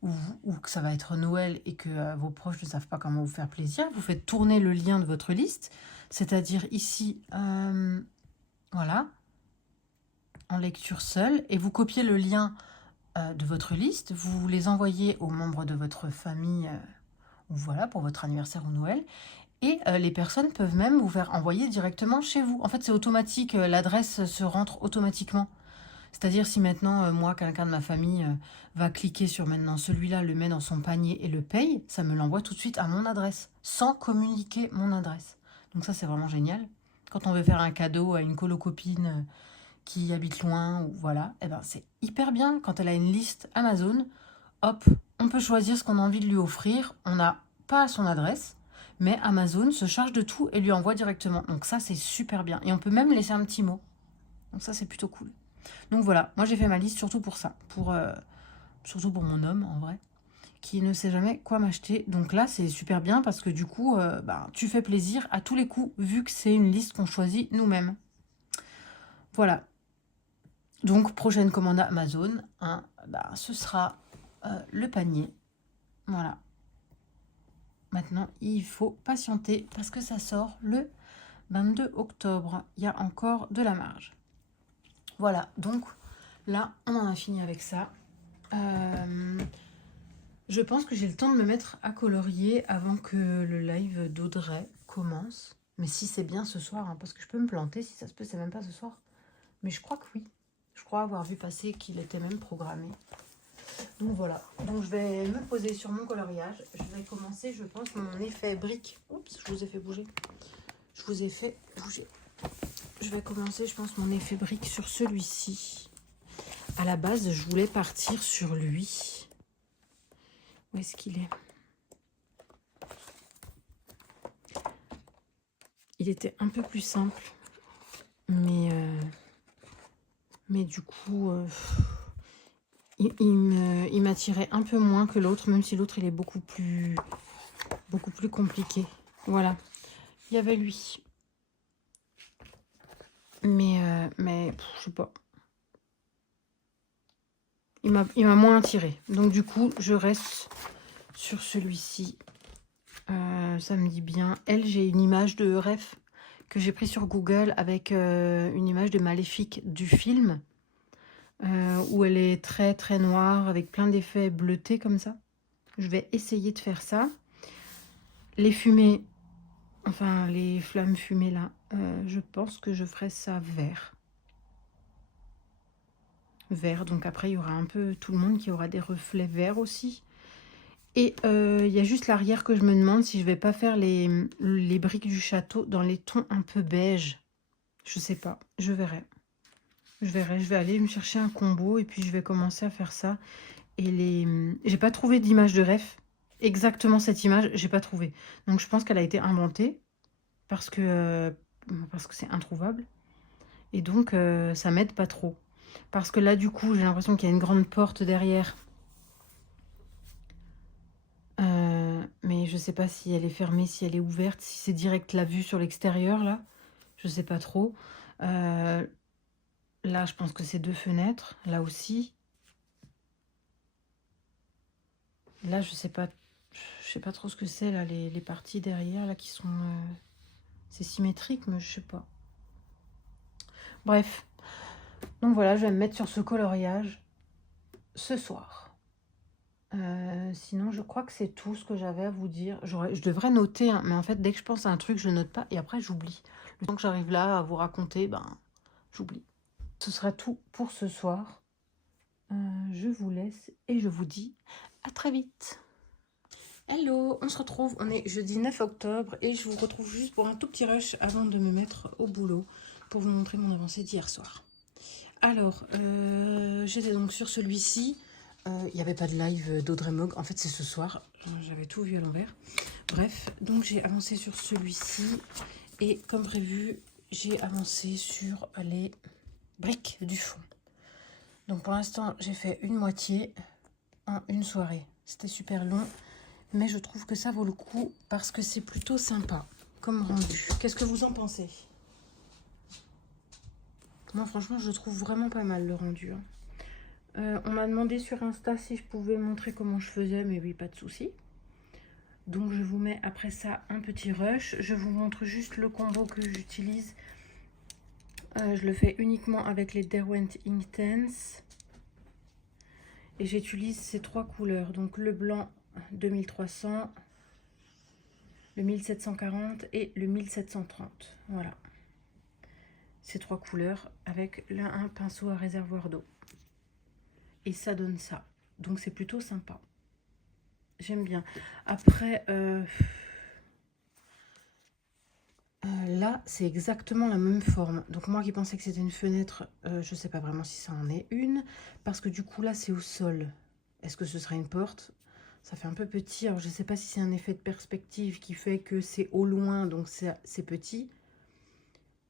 ou que ça va être Noël et que vos proches ne savent pas comment vous faire plaisir, vous faites tourner le lien de votre liste, c'est-à-dire ici, voilà, en lecture seule, et vous copiez le lien de votre liste, vous les envoyez aux membres de votre famille, ou voilà, pour votre anniversaire ou Noël, et les personnes peuvent même vous faire envoyer directement chez vous. En fait, c'est automatique, l'adresse se rentre automatiquement. C'est-à-dire si maintenant, moi, quelqu'un de ma famille va cliquer sur maintenant celui-là, le met dans son panier et le paye, ça me l'envoie tout de suite à mon adresse, sans communiquer mon adresse. Donc ça, c'est vraiment génial. Quand on veut faire un cadeau à une colo-copine qui habite loin, ou voilà, eh ben, c'est hyper bien. Quand elle a une liste Amazon, hop, on peut choisir ce qu'on a envie de lui offrir. On n'a pas son adresse, mais Amazon se charge de tout et lui envoie directement. Donc ça, c'est super bien. Et on peut même laisser un petit mot. Donc ça, c'est plutôt cool. Donc voilà, moi j'ai fait ma liste surtout pour ça, surtout pour mon homme en vrai, qui ne sait jamais quoi m'acheter. Donc là, c'est super bien parce que du coup, tu fais plaisir à tous les coups, vu que c'est une liste qu'on choisit nous-mêmes. Voilà. Donc, prochaine commande Amazon, hein, ce sera le panier. Voilà. Maintenant, il faut patienter parce que ça sort le 22 octobre. Il y a encore de la marge. Voilà, donc là, on en a fini avec ça. Je pense que j'ai le temps de me mettre à colorier avant que le live d'Audrey commence. Mais si c'est bien ce soir, hein, parce que je peux me planter, si ça se peut, c'est même pas ce soir. Mais je crois que oui. Je crois avoir vu passer qu'il était même programmé. Donc voilà. Donc je vais me poser sur mon coloriage. Je vais commencer, je pense, mon effet brique. Oups, je vous ai fait bouger. Je vous ai fait bouger. Je vais commencer, je pense, mon effet brique sur celui-ci. À la base, je voulais partir sur lui. Où est-ce qu'il est? Il était un peu plus simple. Mais du coup, il m'attirait un peu moins que l'autre, même si l'autre, il est beaucoup plus compliqué. Voilà. Il y avait lui. Mais je sais pas. Il m'a moins attiré. Donc du coup, je reste sur celui-ci. Ça me dit bien. Elle, j'ai une image de ref que j'ai pris sur Google avec une image de Maléfique du film. Où elle est très très noire avec plein d'effets bleutés comme ça. Je vais essayer de faire ça. Les fumées, enfin les flammes fumées là, je pense que je ferai ça vert. Vert, donc après il y aura un peu tout le monde qui aura des reflets verts aussi. Et il y a juste l'arrière que je me demande si je vais pas faire les briques du château dans les tons un peu beige. Je sais pas, je verrai. Je vais aller me chercher un combo et puis je vais commencer à faire ça. Et j'ai pas trouvé d'image de ref. Exactement cette image, j'ai pas trouvé. Donc je pense qu'elle a été inventée parce que c'est introuvable. Et donc ça m'aide pas trop. Parce que là du coup j'ai l'impression qu'il y a une grande porte derrière. Mais je sais pas si elle est fermée, si elle est ouverte, si c'est direct la vue sur l'extérieur là. Je sais pas trop. Là je pense que c'est 2 fenêtres. Là aussi. Là je sais pas trop ce que c'est là, les parties derrière là qui sont... c'est symétrique, mais je sais pas. Bref. Donc voilà, je vais me mettre sur ce coloriage ce soir. Sinon, je crois que c'est tout ce que j'avais à vous dire. Je devrais noter, hein, mais en fait, dès que je pense à un truc, je note pas et après, j'oublie. Le temps que j'arrive là à vous raconter, j'oublie. Ce sera tout pour ce soir. Je vous laisse et je vous dis à très vite. Hello, on se retrouve, on est jeudi 9 octobre et je vous retrouve juste pour un tout petit rush avant de me mettre au boulot pour vous montrer mon avancée d'hier soir. Alors, j'étais donc sur celui-ci. Il n'y avait pas de live d'Audrey Mogg. En fait, c'est ce soir. J'avais tout vu à l'envers. Bref, donc j'ai avancé sur celui-ci. Et comme prévu, j'ai avancé sur les briques du fond. Donc pour l'instant, j'ai fait une moitié en une soirée. C'était super long. Mais je trouve que ça vaut le coup parce que c'est plutôt sympa comme rendu. Qu'est-ce que vous en pensez? Moi, franchement, je trouve vraiment pas mal le rendu. On m'a demandé sur Insta si je pouvais montrer comment je faisais, mais oui, pas de souci. Donc je vous mets après ça un petit rush. Je vous montre juste le combo que j'utilise. Je le fais uniquement avec les Derwent Inktense. Et j'utilise ces 3 couleurs. Donc le blanc 2300, le 1740 et le 1730. Voilà. Ces 3 couleurs avec un pinceau à réservoir d'eau. Et ça donne ça. Donc c'est plutôt sympa. J'aime bien. Après, là, c'est exactement la même forme. Donc moi qui pensais que c'était une fenêtre, je ne sais pas vraiment si ça en est une. Parce que du coup, là, c'est au sol. Est-ce que ce sera une porte? Ça fait un peu petit. Alors, je ne sais pas si c'est un effet de perspective qui fait que c'est au loin, donc c'est petit.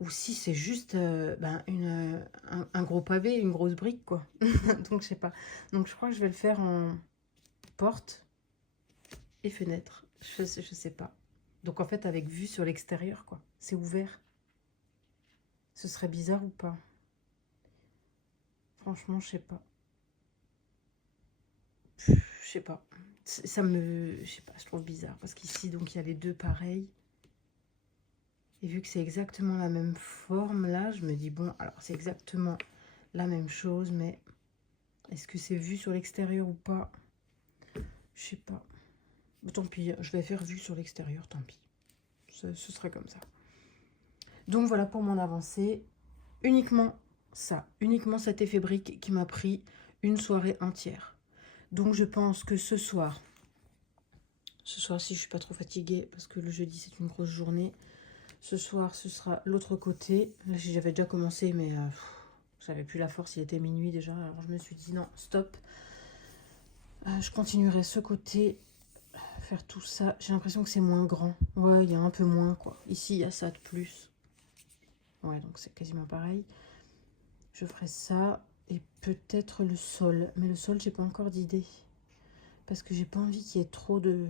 Ou si c'est juste un gros pavé, une grosse brique, quoi. Donc, je sais pas. Donc, je crois que je vais le faire en porte. et fenêtre. Je sais pas. Donc en fait, avec vue sur l'extérieur, quoi. C'est ouvert. Ce serait bizarre ou pas? Franchement, je sais pas. Je sais pas. Ça me... Je sais pas, je trouve bizarre. Parce qu'ici, donc, il y a les deux pareils. Et vu que c'est exactement la même forme, là, je me dis, bon, alors c'est exactement la même chose, mais est-ce que c'est vu sur l'extérieur ou pas? Je sais pas. Tant pis, je vais faire vue sur l'extérieur, tant pis. Ce sera comme ça. Donc voilà pour mon avancée. Uniquement ça, uniquement cet effet brique qui m'a pris une soirée entière. Donc je pense que ce soir, si je suis pas trop fatiguée, parce que le jeudi c'est une grosse journée, ce soir ce sera l'autre côté. Là j'avais déjà commencé, mais j'avais plus la force, il était minuit déjà, alors je me suis dit non, stop. Je continuerai ce côté, faire tout ça. J'ai l'impression que c'est moins grand. Ouais, il y a un peu moins, quoi. Ici, il y a ça de plus. Ouais, donc c'est quasiment pareil. Je ferai ça et peut-être le sol. Mais le sol, j'ai pas encore d'idée. Parce que j'ai pas envie qu'il y ait trop de...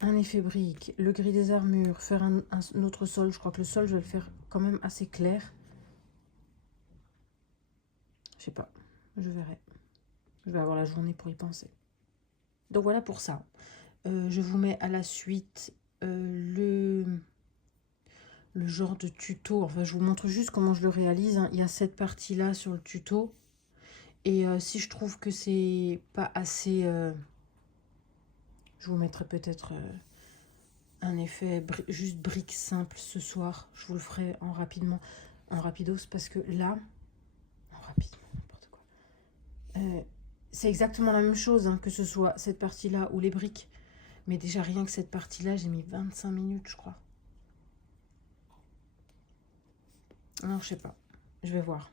Un effet brique, le gris des armures, faire un autre sol. Je crois que le sol, je vais le faire quand même assez clair. Je sais pas, je verrai. Je vais avoir la journée pour y penser. Donc voilà pour ça. Je vous mets à la suite le genre de tuto. Enfin, je vous montre juste comment je le réalise, hein. Il y a cette partie-là sur le tuto. Et si je trouve que c'est pas assez... je vous mettrai peut-être un effet juste brique simple ce soir. Je vous le ferai en rapidos, parce que là... En rapidement, n'importe quoi. C'est exactement la même chose, hein, que ce soit cette partie-là ou les briques. Mais déjà, rien que cette partie-là, j'ai mis 25 minutes, je crois. Non, je sais pas. Je vais voir.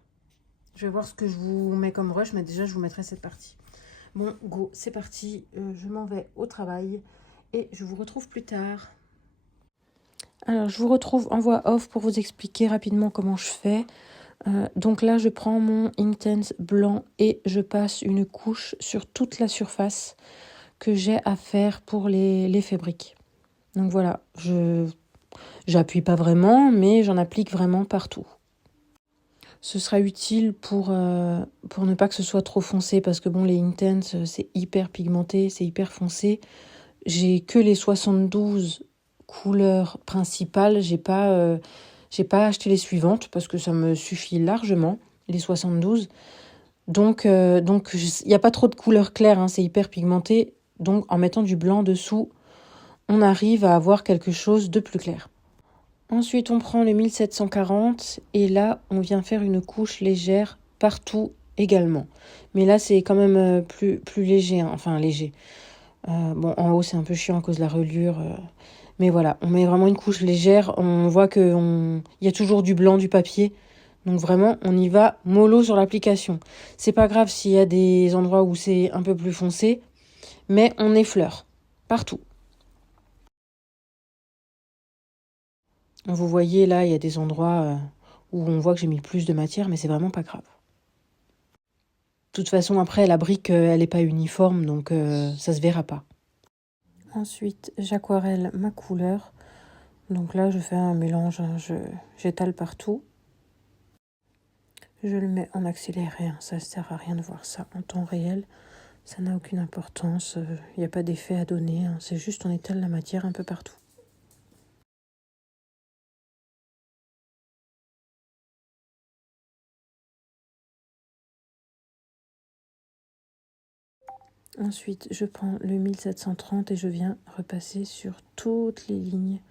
Je vais voir ce que je vous mets comme rush, mais déjà, je vous mettrai cette partie. Bon, go, c'est parti. Je m'en vais au travail et je vous retrouve plus tard. Alors, je vous retrouve en voix off pour vous expliquer rapidement comment je fais. Donc là, je prends mon Inktense blanc et je passe une couche sur toute la surface que j'ai à faire pour les fabriques. Donc voilà, j'appuie pas vraiment, mais j'en applique vraiment partout. Ce sera utile pour ne pas que ce soit trop foncé, parce que bon, les Inktense, c'est hyper pigmenté, c'est hyper foncé. J'ai que les 72 couleurs principales, j'ai pas acheté les suivantes, parce que ça me suffit largement, les 72. Donc il n'y a pas trop de couleurs claires, hein, c'est hyper pigmenté. Donc en mettant du blanc dessous, on arrive à avoir quelque chose de plus clair. Ensuite, on prend le 1740 et là, on vient faire une couche légère partout également. Mais là, c'est quand même plus léger, hein. Enfin léger. Bon, en haut, c'est un peu chiant à cause de la reliure. Mais voilà, on met vraiment une couche légère. On voit qu'il y a toujours du blanc du papier. Donc vraiment, on y va mollo sur l'application. C'est pas grave s'il y a des endroits où c'est un peu plus foncé, mais on effleure partout. Vous voyez là, il y a des endroits où on voit que j'ai mis plus de matière, mais c'est vraiment pas grave. De toute façon, après, la brique, elle n'est pas uniforme, donc ça se verra pas. Ensuite, j'aquarelle ma couleur. Donc là, je fais un mélange, hein, j'étale partout. Je le mets en accéléré, hein, ça ne sert à rien de voir ça en temps réel. Ça n'a aucune importance, il n'y a pas d'effet à donner, hein, c'est juste on étale la matière un peu partout. Ensuite, je prends le 1730 et je viens repasser sur toutes les lignes.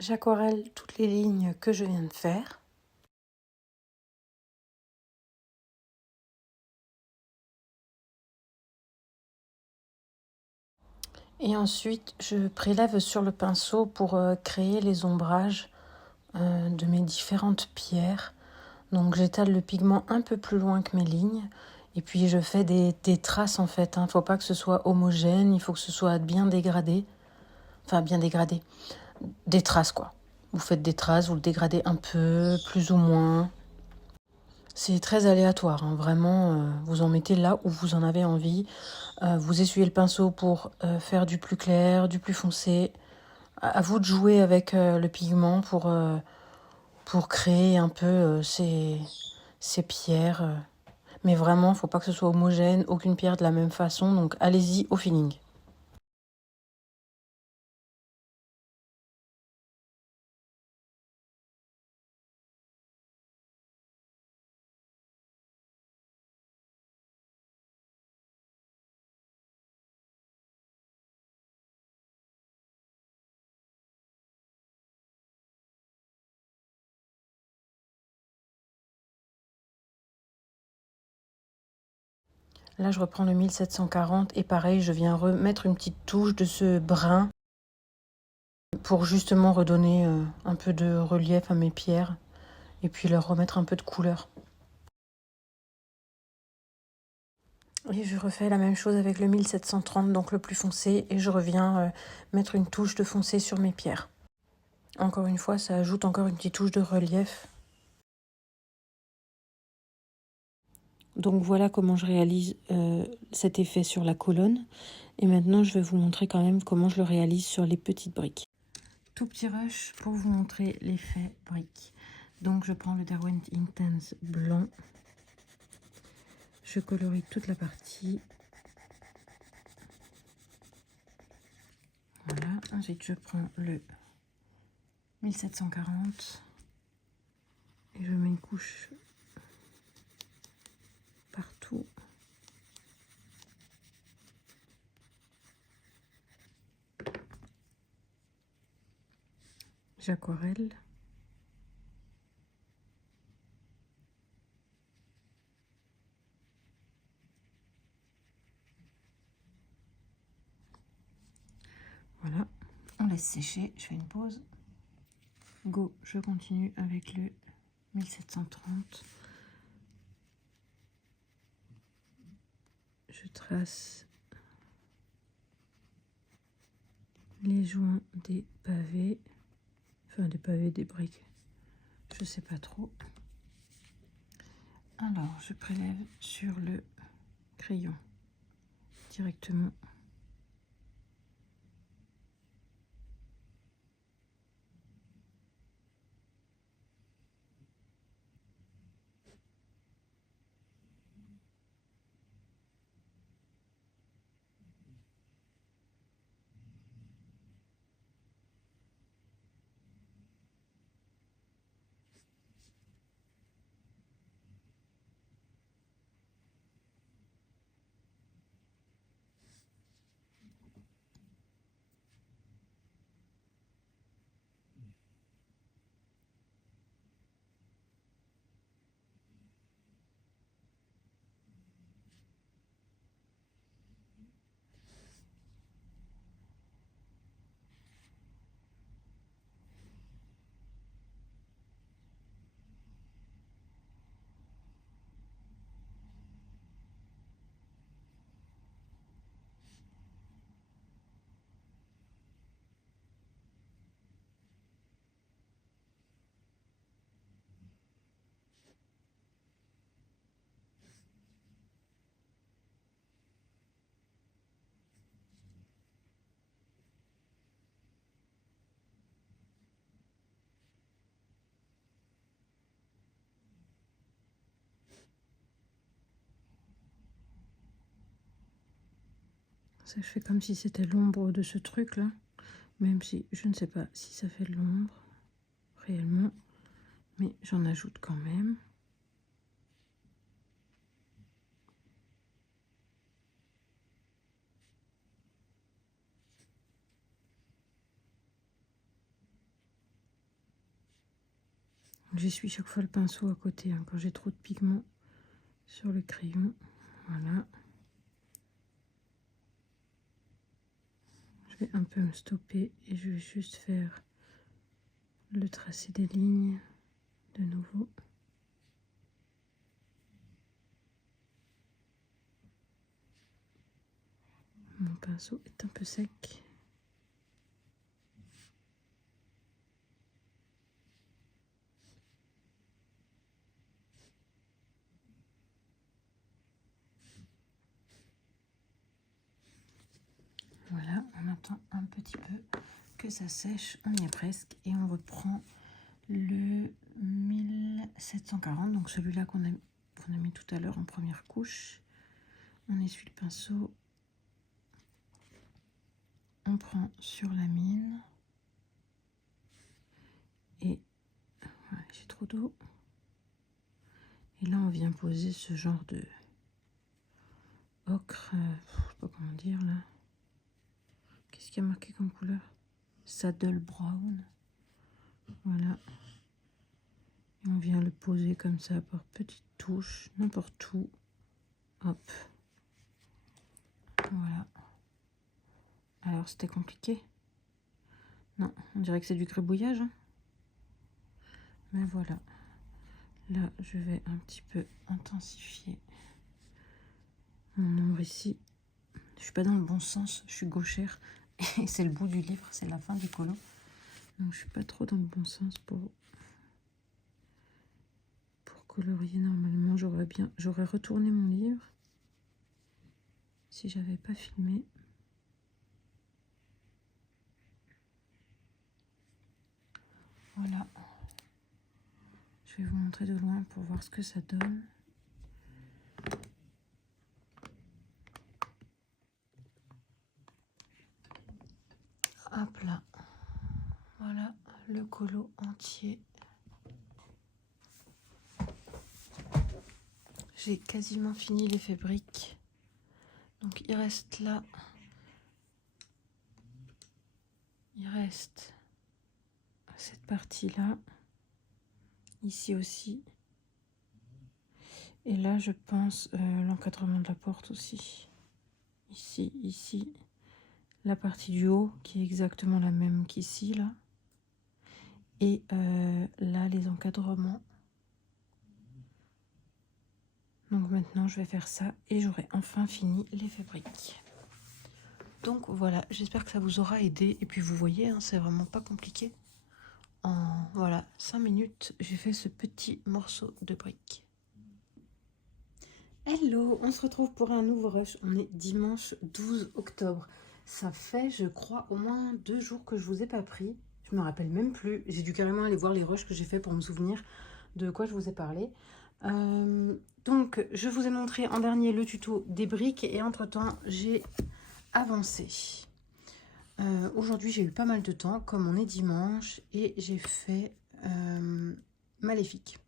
J'aquarelle toutes les lignes que je viens de faire. Et ensuite, je prélève sur le pinceau pour créer les ombrages de mes différentes pierres. Donc j'étale le pigment un peu plus loin que mes lignes Et puis je fais des traces en fait, hein. Faut pas que ce soit homogène, il faut que ce soit bien dégradé. Enfin bien dégradé. Des traces quoi. Vous faites des traces, vous le dégradez un peu, plus ou moins. C'est très aléatoire, hein. Vraiment, vous en mettez là où vous en avez envie. Vous essuyez le pinceau pour faire du plus clair, du plus foncé. À vous de jouer avec le pigment pour créer un peu ces pierres. Mais vraiment, il ne faut pas que ce soit homogène, aucune pierre de la même façon. Donc allez-y au feeling. Là, je reprends le 1740 et pareil, je viens remettre une petite touche de ce brun pour justement redonner un peu de relief à mes pierres et puis leur remettre un peu de couleur. Et je refais la même chose avec le 1730, donc le plus foncé, et je reviens mettre une touche de foncé sur mes pierres. Encore une fois, ça ajoute encore une petite touche de relief. Donc voilà comment je réalise cet effet sur la colonne. Et maintenant, je vais vous montrer quand même comment je le réalise sur les petites briques. Tout petit rush pour vous montrer l'effet brique. Donc je prends le Derwent Intense blanc. Je colorie toute la partie. Voilà. Ensuite, je prends le 1740 et je mets une couche partout. J'aquarelle. Voilà. On laisse sécher. Je fais une pause. Go, je continue avec le 1730. Je trace les joints des pavés, enfin des pavés, des briques, je sais pas trop. Alors je prélève sur le crayon directement. Ça, je fais comme si c'était l'ombre de ce truc là, même si je ne sais pas si ça fait de l'ombre réellement, mais j'en ajoute quand même. J'essuie chaque fois le pinceau à côté hein, quand j'ai trop de pigment sur le crayon. Voilà. Je vais un peu me stopper et je vais juste faire le tracé des lignes de nouveau. Mon pinceau est un peu sec. Voilà, on attend un petit peu que ça sèche. On y est presque. Et on reprend le 1740. Donc celui-là qu'on a mis tout à l'heure en première couche. On essuie le pinceau. On prend sur la mine. Et voilà, j'ai trop d'eau. Et là, on vient poser ce genre de ocre. Je sais pas comment dire là. Qu'est-ce qu'il y a marqué comme couleur? Saddle brown. Voilà. Et on vient le poser comme ça par petites touches, n'importe où. Hop. Voilà. Alors, c'était compliqué? Non, on dirait que c'est du gribouillage. Hein. Mais voilà. Là, je vais un petit peu intensifier mon ombre ici. Je suis pas dans le bon sens, je suis gauchère. Et c'est le bout du livre, c'est la fin du colo. Donc, je suis pas trop dans le bon sens pour colorier normalement. J'aurais retourné mon livre si j'avais pas filmé. Voilà. Je vais vous montrer de loin pour voir ce que ça donne. Hop là. Voilà le colo entier. J'ai quasiment fini l'effet brique. Donc il reste là. Il reste cette partie-là. Ici aussi. Et là, je pense l'encadrement de la porte aussi. Ici, ici. La partie du haut qui est exactement la même qu'ici, là. Et là, les encadrements. Donc maintenant, je vais faire ça et j'aurai enfin fini l'effet brique. Donc voilà, j'espère que ça vous aura aidé. Et puis vous voyez, hein, c'est vraiment pas compliqué. En voilà, 5 minutes, j'ai fait ce petit morceau de brique. Hello, on se retrouve pour un nouveau rush. On est dimanche 12 octobre. Ça fait, je crois, au moins 2 jours que je vous ai pas pris. Je me rappelle même plus. J'ai dû carrément aller voir les rushs que j'ai fait pour me souvenir de quoi je vous ai parlé. Donc, je vous ai montré en dernier le tuto des briques et entre-temps, j'ai avancé. Aujourd'hui, j'ai eu pas mal de temps, comme on est dimanche, et j'ai fait Maléfique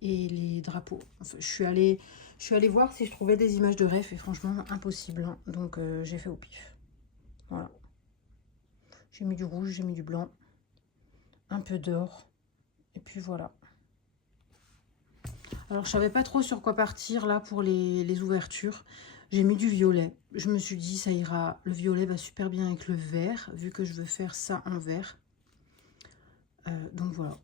et les drapeaux. Enfin, je suis allée voir si je trouvais des images de ref et franchement, impossible. Hein. Donc, j'ai fait au pif. Voilà. J'ai mis du rouge, j'ai mis du blanc, un peu d'or, et puis voilà. Alors, je savais pas trop sur quoi partir là pour les ouvertures. J'ai mis du violet. Je me suis dit, ça ira. Le violet va super bien avec le vert, vu que je veux faire ça en vert. Donc voilà.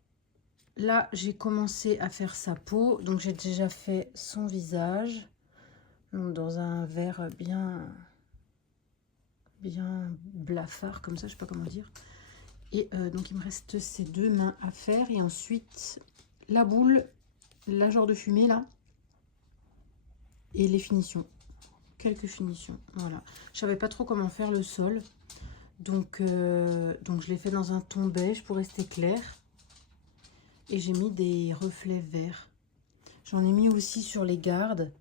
Là, j'ai commencé à faire sa peau. Donc, j'ai déjà fait son visage. Donc, dans un vert bien blafard, comme ça, je sais pas comment dire. Et donc, il me reste ces 2 mains à faire. Et ensuite, la boule, la genre de fumée, là. Et les finitions. Quelques finitions, voilà. Je savais pas trop comment faire le sol. Donc je l'ai fait dans un ton beige pour rester clair. Et j'ai mis des reflets verts. J'en ai mis aussi sur les gardes.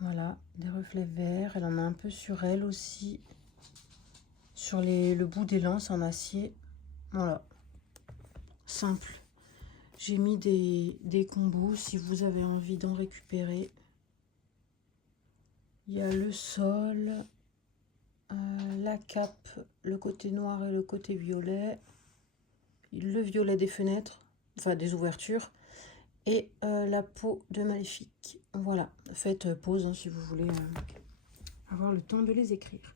Voilà, des reflets verts. Elle en a un peu sur elle aussi. Sur le bout des lances en acier. Voilà. Simple. J'ai mis des combos si vous avez envie d'en récupérer. Il y a le sol, la cape, le côté noir et le côté violet. Le violet des fenêtres, enfin des ouvertures. Et la peau de Maléfique. Voilà, faites pause hein, si vous voulez avoir le temps de les écrire.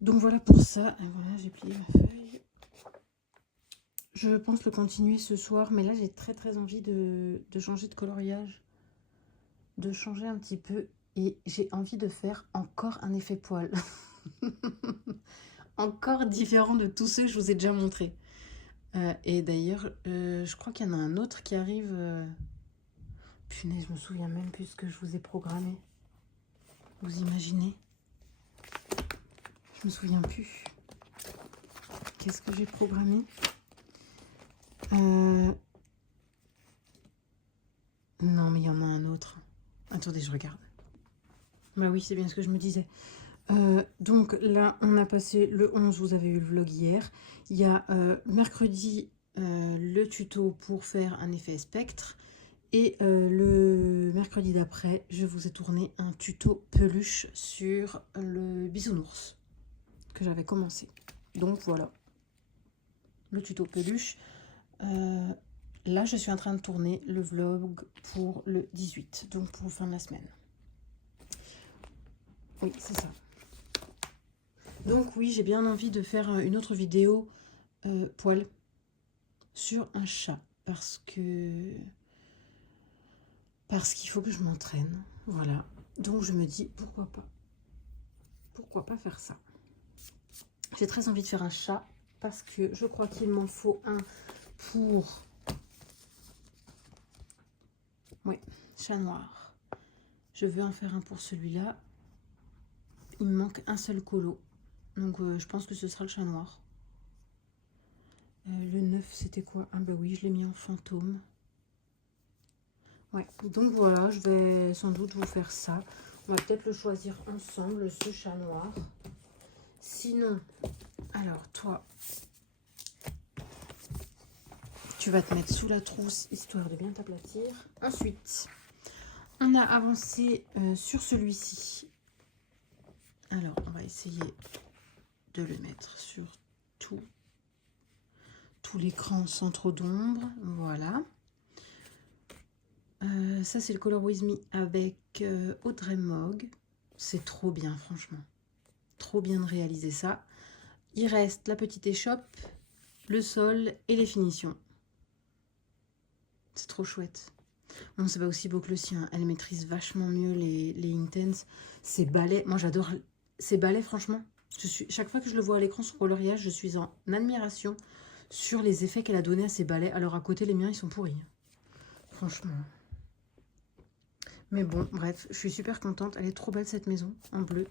Donc voilà pour ça. Et voilà, j'ai plié ma feuille. Je pense le continuer ce soir, mais là j'ai très envie de changer de coloriage. De changer un petit peu. Et j'ai envie de faire encore un effet poil. Encore différent de tous ceux que je vous ai déjà montrés. Et d'ailleurs, je crois qu'il y en a un autre qui arrive. Punaise, je me souviens même plus ce que je vous ai programmé. Vous imaginez? Je me souviens plus. Qu'est-ce que j'ai programmé? Non, mais il y en a un autre. Attendez, je regarde. Bah oui, c'est bien ce que je me disais. Donc là, on a passé le 11, vous avez eu le vlog hier. Il y a mercredi le tuto pour faire un effet spectre. Et le mercredi d'après, je vous ai tourné un tuto peluche sur le bisounours que j'avais commencé. Donc voilà, le tuto peluche. Là, je suis en train de tourner le vlog pour le 18, donc pour fin de la semaine. Oui, c'est ça. Donc oui, j'ai bien envie de faire une autre vidéo poil sur un chat parce qu'il faut que je m'entraîne. Voilà. Donc je me dis pourquoi pas. Pourquoi pas faire ça? J'ai très envie de faire un chat parce que je crois qu'il m'en faut un pour... Oui, chat noir. Je veux en faire un pour celui-là. Il me manque un seul colo. Donc je pense que ce sera le chat noir. Le 9, c'était quoi? Ah bah oui, je l'ai mis en fantôme. Ouais, donc voilà, je vais sans doute vous faire ça. On va peut-être le choisir ensemble, ce chat noir. Sinon, alors toi, tu vas te mettre sous la trousse, histoire de bien t'aplatir. Ensuite, on a avancé sur celui-ci. Alors, on va essayer de le mettre sur tout l'écran sans trop d'ombre. Voilà. Ça, c'est le Color With Me avec Audrey Mogg. C'est trop bien, franchement. Trop bien de réaliser ça. Il reste la petite échoppe, le sol et les finitions. C'est trop chouette. Bon, c'est pas aussi beau que le sien. Elle maîtrise vachement mieux les Intense. Ces balais, moi j'adore ces balais, franchement. Chaque fois que je le vois à l'écran sur coloriage, je suis en admiration sur les effets qu'elle a donné à ces balais. Alors à côté, les miens, ils sont pourris. Franchement. Mais bon, bref, je suis super contente. Elle est trop belle cette maison, en bleu.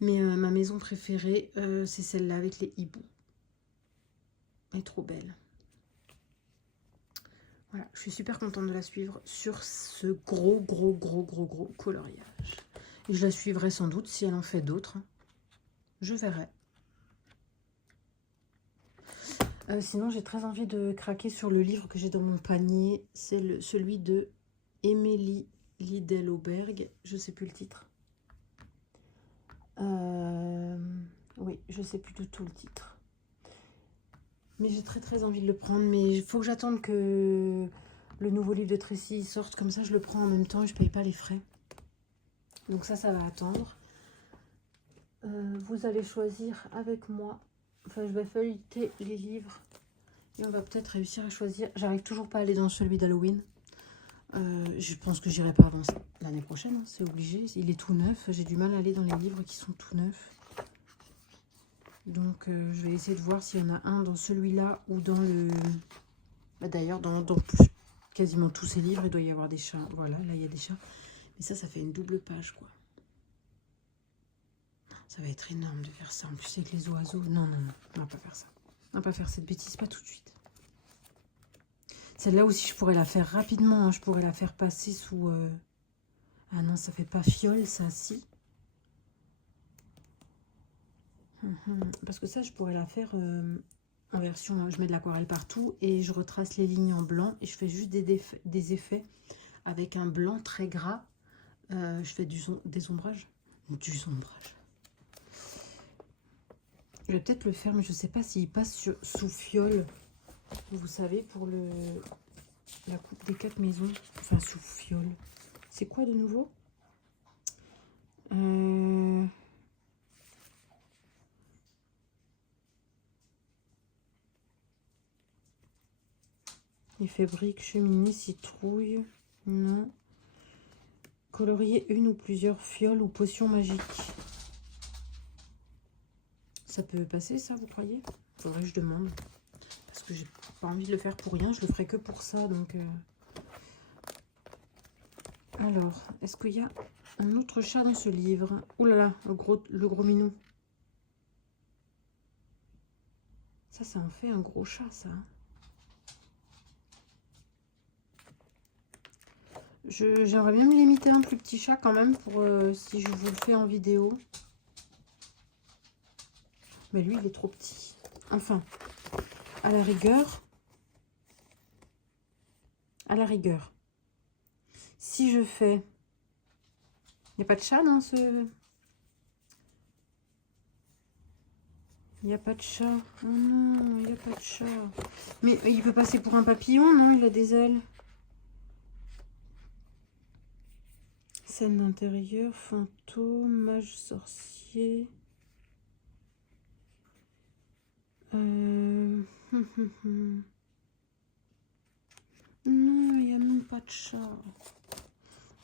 Mais ma maison préférée, c'est celle-là avec les hiboux. Elle est trop belle. Voilà, je suis super contente de la suivre sur ce gros coloriage. Et je la suivrai sans doute si elle en fait d'autres. Je verrai. Sinon, j'ai très envie de craquer sur le livre que j'ai dans mon panier. C'est celui de Émilie Liddell-Auberg. Je ne sais plus le titre. Oui, je ne sais plus du tout le titre. Mais j'ai très envie de le prendre. Mais il faut que j'attende que le nouveau livre de Tracy sorte. Comme ça, je le prends en même temps et je ne paye pas les frais. Donc ça va attendre. Vous allez choisir avec moi. Enfin, je vais feuilleter les livres. Et on va peut-être réussir à choisir. J'arrive toujours pas à aller dans celui d'Halloween. Je pense que j'irai pas avant l'année prochaine. Hein, c'est obligé. Il est tout neuf. J'ai du mal à aller dans les livres qui sont tout neufs. Donc, je vais essayer de voir s'il y en a un dans celui-là ou dans le... Bah, d'ailleurs, dans quasiment tous ces livres, il doit y avoir des chats. Voilà, là, il y a des chats. Mais ça fait une double page, quoi. Ça va être énorme de faire ça. En plus, avec les oiseaux. Non, on va pas faire ça. On va pas faire cette bêtise, pas tout de suite. Celle-là aussi, je pourrais la faire rapidement. Hein. Je pourrais la faire passer sous... Ah non, ça fait pas fiole, ça, si. Parce que ça, je pourrais la faire en version... Je mets de l'aquarelle partout et je retrace les lignes en blanc. Et je fais juste des effets avec un blanc très gras. Je fais des ombrages. Du ombrage. Je vais peut-être le faire, mais je sais pas s'il passe sous fiole. Vous savez, pour la coupe des 4 maisons. Enfin, sous fiole. C'est quoi de nouveau? Effet brique, cheminée, citrouille. Non. colorier une ou plusieurs fioles ou potions magiques. Ça peut passer, ça, vous croyez? Faudrait que je demande. Parce que j'ai pas envie de le faire pour rien. Je le ferai que pour ça, donc... Alors, est-ce qu'il y a un autre chat dans ce livre? Ouh là là, le gros minou. Ça en fait un gros chat, ça. J'aimerais bien me limiter à un plus petit chat quand même, pour si je vous le fais en vidéo. Mais lui, il est trop petit. Enfin, à la rigueur, si je fais... Il n'y a pas de chat dans ce... Il n'y a pas de chat. Oh non, il n'y a pas de chat. Mais il peut passer pour un papillon, non? Il a des ailes. Scène d'intérieur, fantôme, mage, sorcier. Non, il n'y a même pas de chat.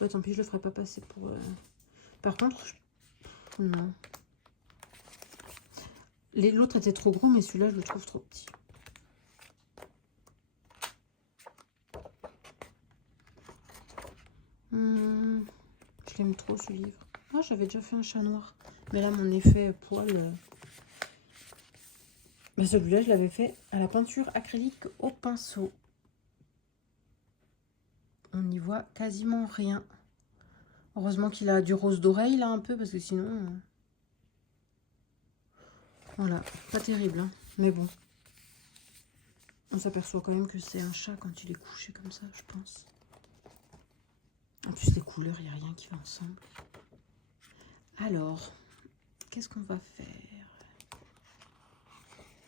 Bah, tant pis, je le ferai pas passer pour... Par contre, non. L'autre était trop gros, mais celui-là, je le trouve trop petit. Je l'aime trop, ce livre. Ah, j'avais déjà fait un chat noir. Mais là, mon effet poil... Mais celui-là, je l'avais fait à la peinture acrylique au pinceau. On n'y voit quasiment rien. Heureusement qu'il a du rose d'oreille, là, un peu, parce que sinon... Voilà, pas terrible, hein. Mais bon. On s'aperçoit quand même que c'est un chat quand il est couché comme ça, je pense. En plus, les couleurs, il n'y a rien qui va ensemble. Alors, qu'est-ce qu'on va faire?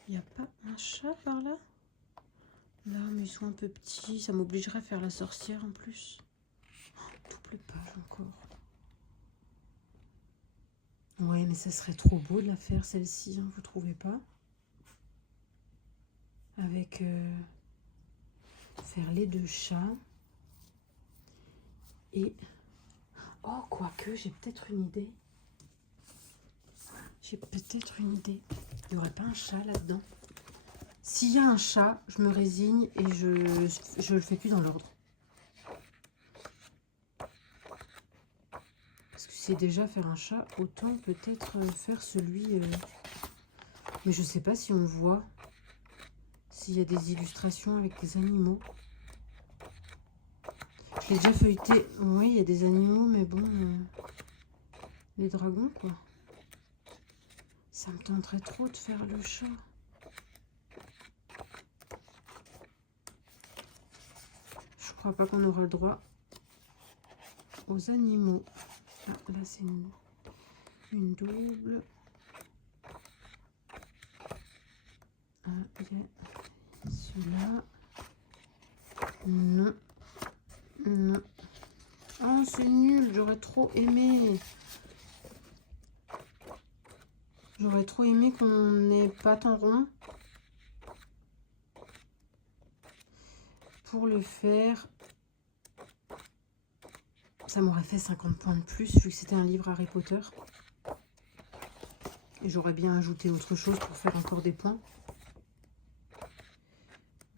Il n'y a pas un chat par là? Là, mais ils sont un peu petits. Ça m'obligerait à faire la sorcière en plus. Double page encore. Ouais, mais ça serait trop beau de la faire celle-ci, hein, vous trouvez pas? Avec faire les deux chats. Et... Oh, quoique, j'ai peut-être une idée. J'ai peut-être une idée. Il n'y aurait pas un chat là-dedans? S'il y a un chat, je me résigne et je le fais plus dans l'ordre. Parce que c'est déjà faire un chat, autant peut-être faire celui... Mais je sais pas si on voit s'il y a des illustrations avec des animaux. Je l'ai déjà feuilleté. Oui, il y a des animaux, mais bon... les dragons, quoi. Ça me tenterait trop de faire le chat. Je crois pas qu'on aura le droit aux animaux. Ah, là, c'est une double. Ah, il y a celui-là. Non. Non. Oh, c'est nul. J'aurais trop aimé. J'aurais trop aimé qu'on n'ait pas en rond. Pour le faire, ça m'aurait fait 50 points de plus, vu que c'était un livre Harry Potter. Et j'aurais bien ajouté autre chose pour faire encore des points.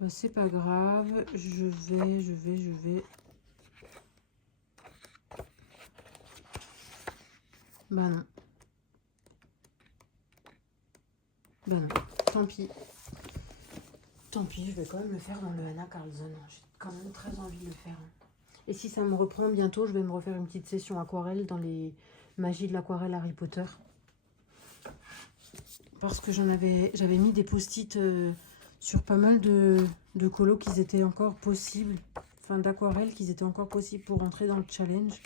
Bah, c'est pas grave. Je vais. Bah non. Bah non. Tant pis. Tant pis, je vais quand même le faire dans le Anna Carlson. J'ai quand même très envie de le faire. Et si ça me reprend bientôt, je vais me refaire une petite session aquarelle dans les magies de l'aquarelle Harry Potter. Parce que j'avais mis des post-it sur pas mal de colos qui étaient encore possibles. Enfin, d'aquarelles qui étaient encore possibles pour entrer dans le challenge.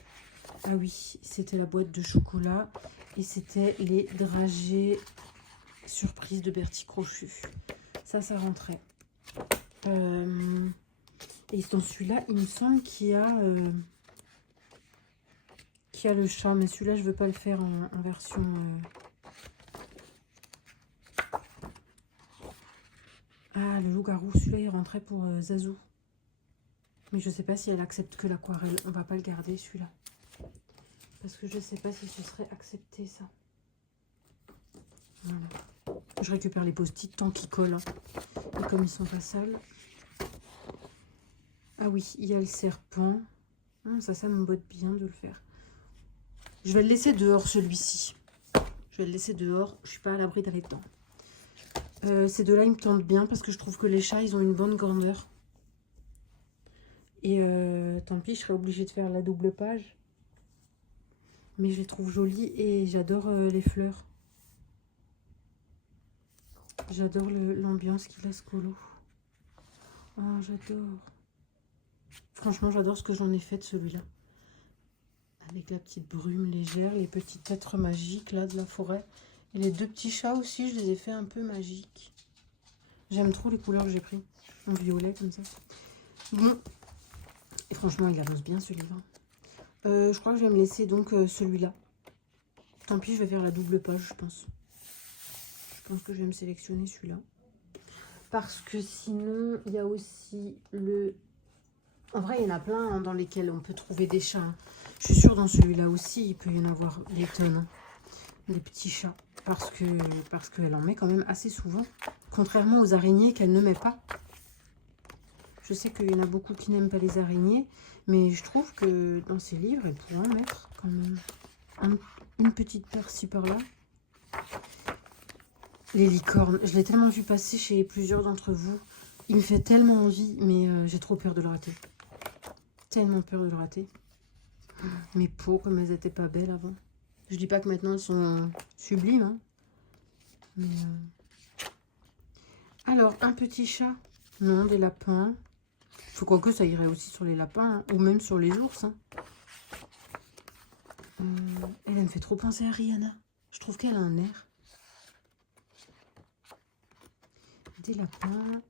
Ah oui, c'était la boîte de chocolat. Et c'était les dragées surprise de Bertie Crochu. Ça rentrait. Et dans celui-là, il me semble qu'il y a le chat. Mais celui-là, je veux pas le faire en version... Ah, le loup-garou. Celui-là, il rentrait pour Zazou. Mais je sais pas si elle accepte que l'aquarelle. On va pas le garder, celui-là. Parce que je sais pas si ce serait accepté, ça. Voilà. Je récupère les post-it tant qu'ils collent. Hein. Et comme ils sont pas sales. Ah oui, il y a le serpent. Ça me botte bien de le faire. Je vais le laisser dehors, celui-ci. Je vais le laisser dehors. Je suis pas à l'abri d'aller dedans. Ces deux-là, ils me tentent bien parce que je trouve que les chats, ils ont une bonne grandeur. Et tant pis, je serais obligée de faire la double page. Mais je les trouve jolies et j'adore les fleurs. J'adore l'ambiance qu'il a, ce colo. Oh, j'adore. Franchement, j'adore ce que j'en ai fait de celui-là. Avec la petite brume légère, les petites êtres magiques là de la forêt. Et les deux petits chats aussi, je les ai fait un peu magiques. J'aime trop les couleurs que j'ai pris. En violet comme ça. Bon. Et franchement, il avance bien ce livre. Je crois que je vais me laisser donc celui-là. Tant pis, je vais faire la double page, je pense. Je pense que je vais me sélectionner celui-là. Parce que sinon, il y a aussi le... En vrai, il y en a plein hein, dans lesquels on peut trouver des chats. Hein. Je suis sûre dans celui-là aussi, il peut y en avoir des tonnes. Hein. Des petits chats. Parce qu'elle en met quand même assez souvent. Contrairement aux araignées qu'elle ne met pas. Je sais qu'il y en a beaucoup qui n'aiment pas les araignées. Mais je trouve que dans ces livres, elle pourrait en mettre quand même une petite paire ci par-là. Les licornes, je l'ai tellement vu passer chez plusieurs d'entre vous. Il me fait tellement envie, mais j'ai trop peur de le rater. Tellement peur de le rater. Mes peaux, comme elles n'étaient pas belles avant. Je dis pas que maintenant elles sont sublimes. Hein. Mais, alors, un petit chat. Non, des lapins. Je crois que ça irait aussi sur les lapins. Hein, ou même sur les ours. Hein. Elle me fait trop penser à Rihanna. Je trouve qu'elle a un air. Des lapins.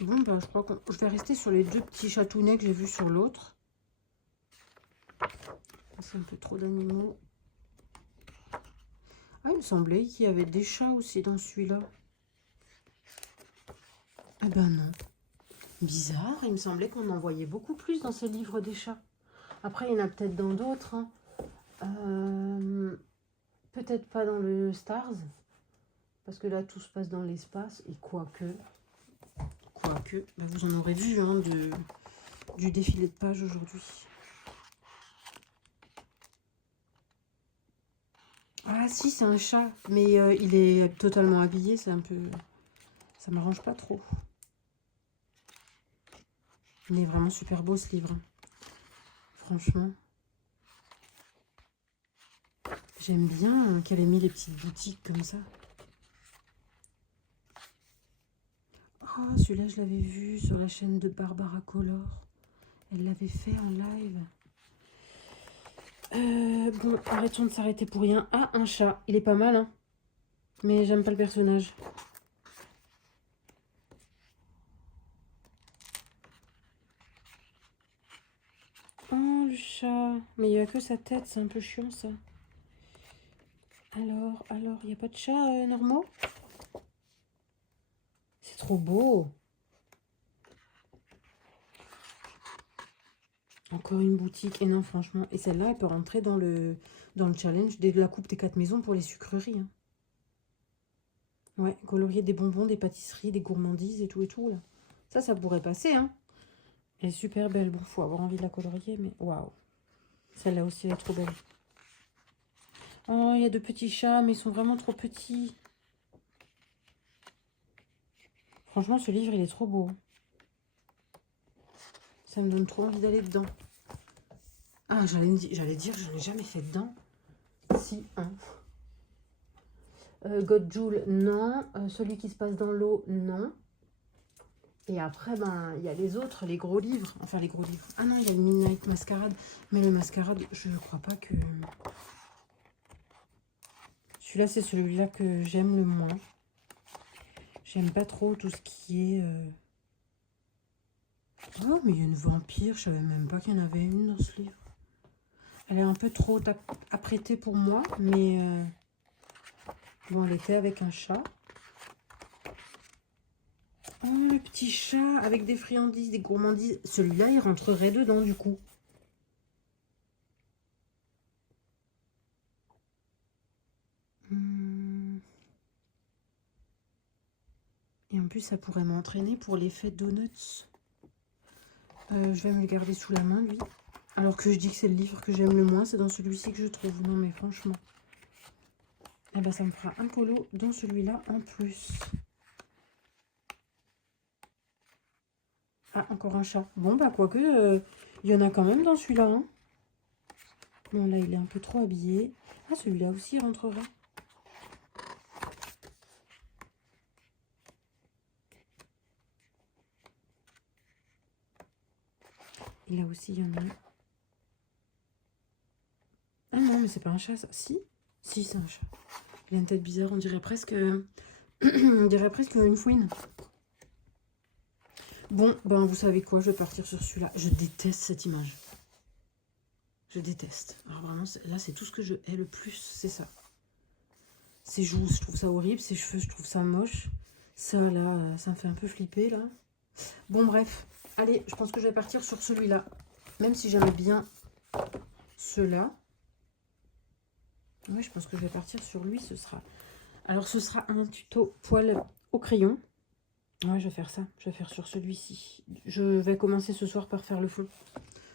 Bon, bah, je crois que je vais rester sur les deux petits chatounets que j'ai vus sur l'autre. C'est un peu trop d'animaux. Ah, il me semblait qu'il y avait des chats aussi dans celui-là. Ah ben non. Bizarre, il me semblait qu'on en voyait beaucoup plus dans ces livres des chats. Après, il y en a peut-être dans d'autres. Hein. Peut-être pas dans le Stars. Parce que là, tout se passe dans l'espace. Et quoique, bah, vous en aurez vu hein, du défilé de pages aujourd'hui. Ah si, c'est un chat, mais il est totalement habillé, c'est un peu... Ça m'arrange pas trop. Il est vraiment super beau ce livre. Franchement. J'aime bien qu'elle ait mis les petites boutiques comme ça. Oh, celui-là, je l'avais vu sur la chaîne de Barbara Color. Elle l'avait fait en live. Bon, arrêtons de s'arrêter pour rien. Ah, un chat. Il est pas mal, hein. Mais j'aime pas le personnage. Oh, le chat. Mais il n'y a que sa tête. C'est un peu chiant, ça. Alors, il n'y a pas de chat normaux? C'est trop beau. Encore une boutique. Et non, franchement. Et celle-là, elle peut rentrer dans le challenge de la coupe des 4 maisons pour les sucreries. Hein. Ouais, colorier des bonbons, des pâtisseries, des gourmandises et tout là. Ça pourrait passer, hein. Elle est super belle. Bon, faut avoir envie de la colorier, mais waouh. Celle-là aussi, elle est trop belle. Oh, il y a de petits chats, mais ils sont vraiment trop petits. Franchement, ce livre, il est trop beau. Ça me donne trop envie d'aller dedans. Ah, j'allais dire, je n'ai jamais fait dedans. Si, hein. Godjoul, non. Celui qui se passe dans l'eau, non. Et après, ben, il y a les autres, les gros livres. Enfin, les gros livres. Ah non, il y a le Midnight Masquerade. Mais le Masquerade, je ne crois pas que... Celui-là, c'est celui-là que j'aime le moins. J'aime pas trop tout ce qui est... Oh, mais il y a une vampire. Je savais même pas qu'il y en avait une dans ce livre. Elle est un peu trop apprêtée pour moi, mais... Bon, elle était avec un chat. Oh, le petit chat avec des friandises, des gourmandises. Celui-là, il rentrerait dedans, du coup. Et en plus, ça pourrait m'entraîner pour l'effet donuts. Je vais me le garder sous la main, lui. Alors que je dis que c'est le livre que j'aime le moins, c'est dans celui-ci que je trouve. Non, mais franchement. Eh ben, ça me fera un polo dans celui-là en plus. Ah, encore un chat. Bon, bah, quoique, il y en a quand même dans celui-là. Hein. Bon, là, il est un peu trop habillé. Ah, celui-là aussi, il rentrera. Et là aussi, il y en a. Ah non, mais c'est pas un chat, ça. Si, si, c'est un chat. Il a une tête bizarre, on dirait presque... on dirait presque une fouine. Bon, ben vous savez quoi, je vais partir sur celui-là. Je déteste cette image. Je déteste. Alors vraiment, là, c'est tout ce que je hais le plus, c'est ça. Ses joues, je trouve ça horrible. Ses cheveux, je trouve ça moche. Ça, là, ça me fait un peu flipper, là. Bon, bref. Allez, je pense que je vais partir sur celui-là. Même si j'aimais bien ceux-là. Oui, je pense que je vais partir sur lui, ce sera... Alors, ce sera un tuto poil au crayon. Ouais, je vais faire ça. Je vais faire sur celui-ci. Je vais commencer ce soir par faire le fond.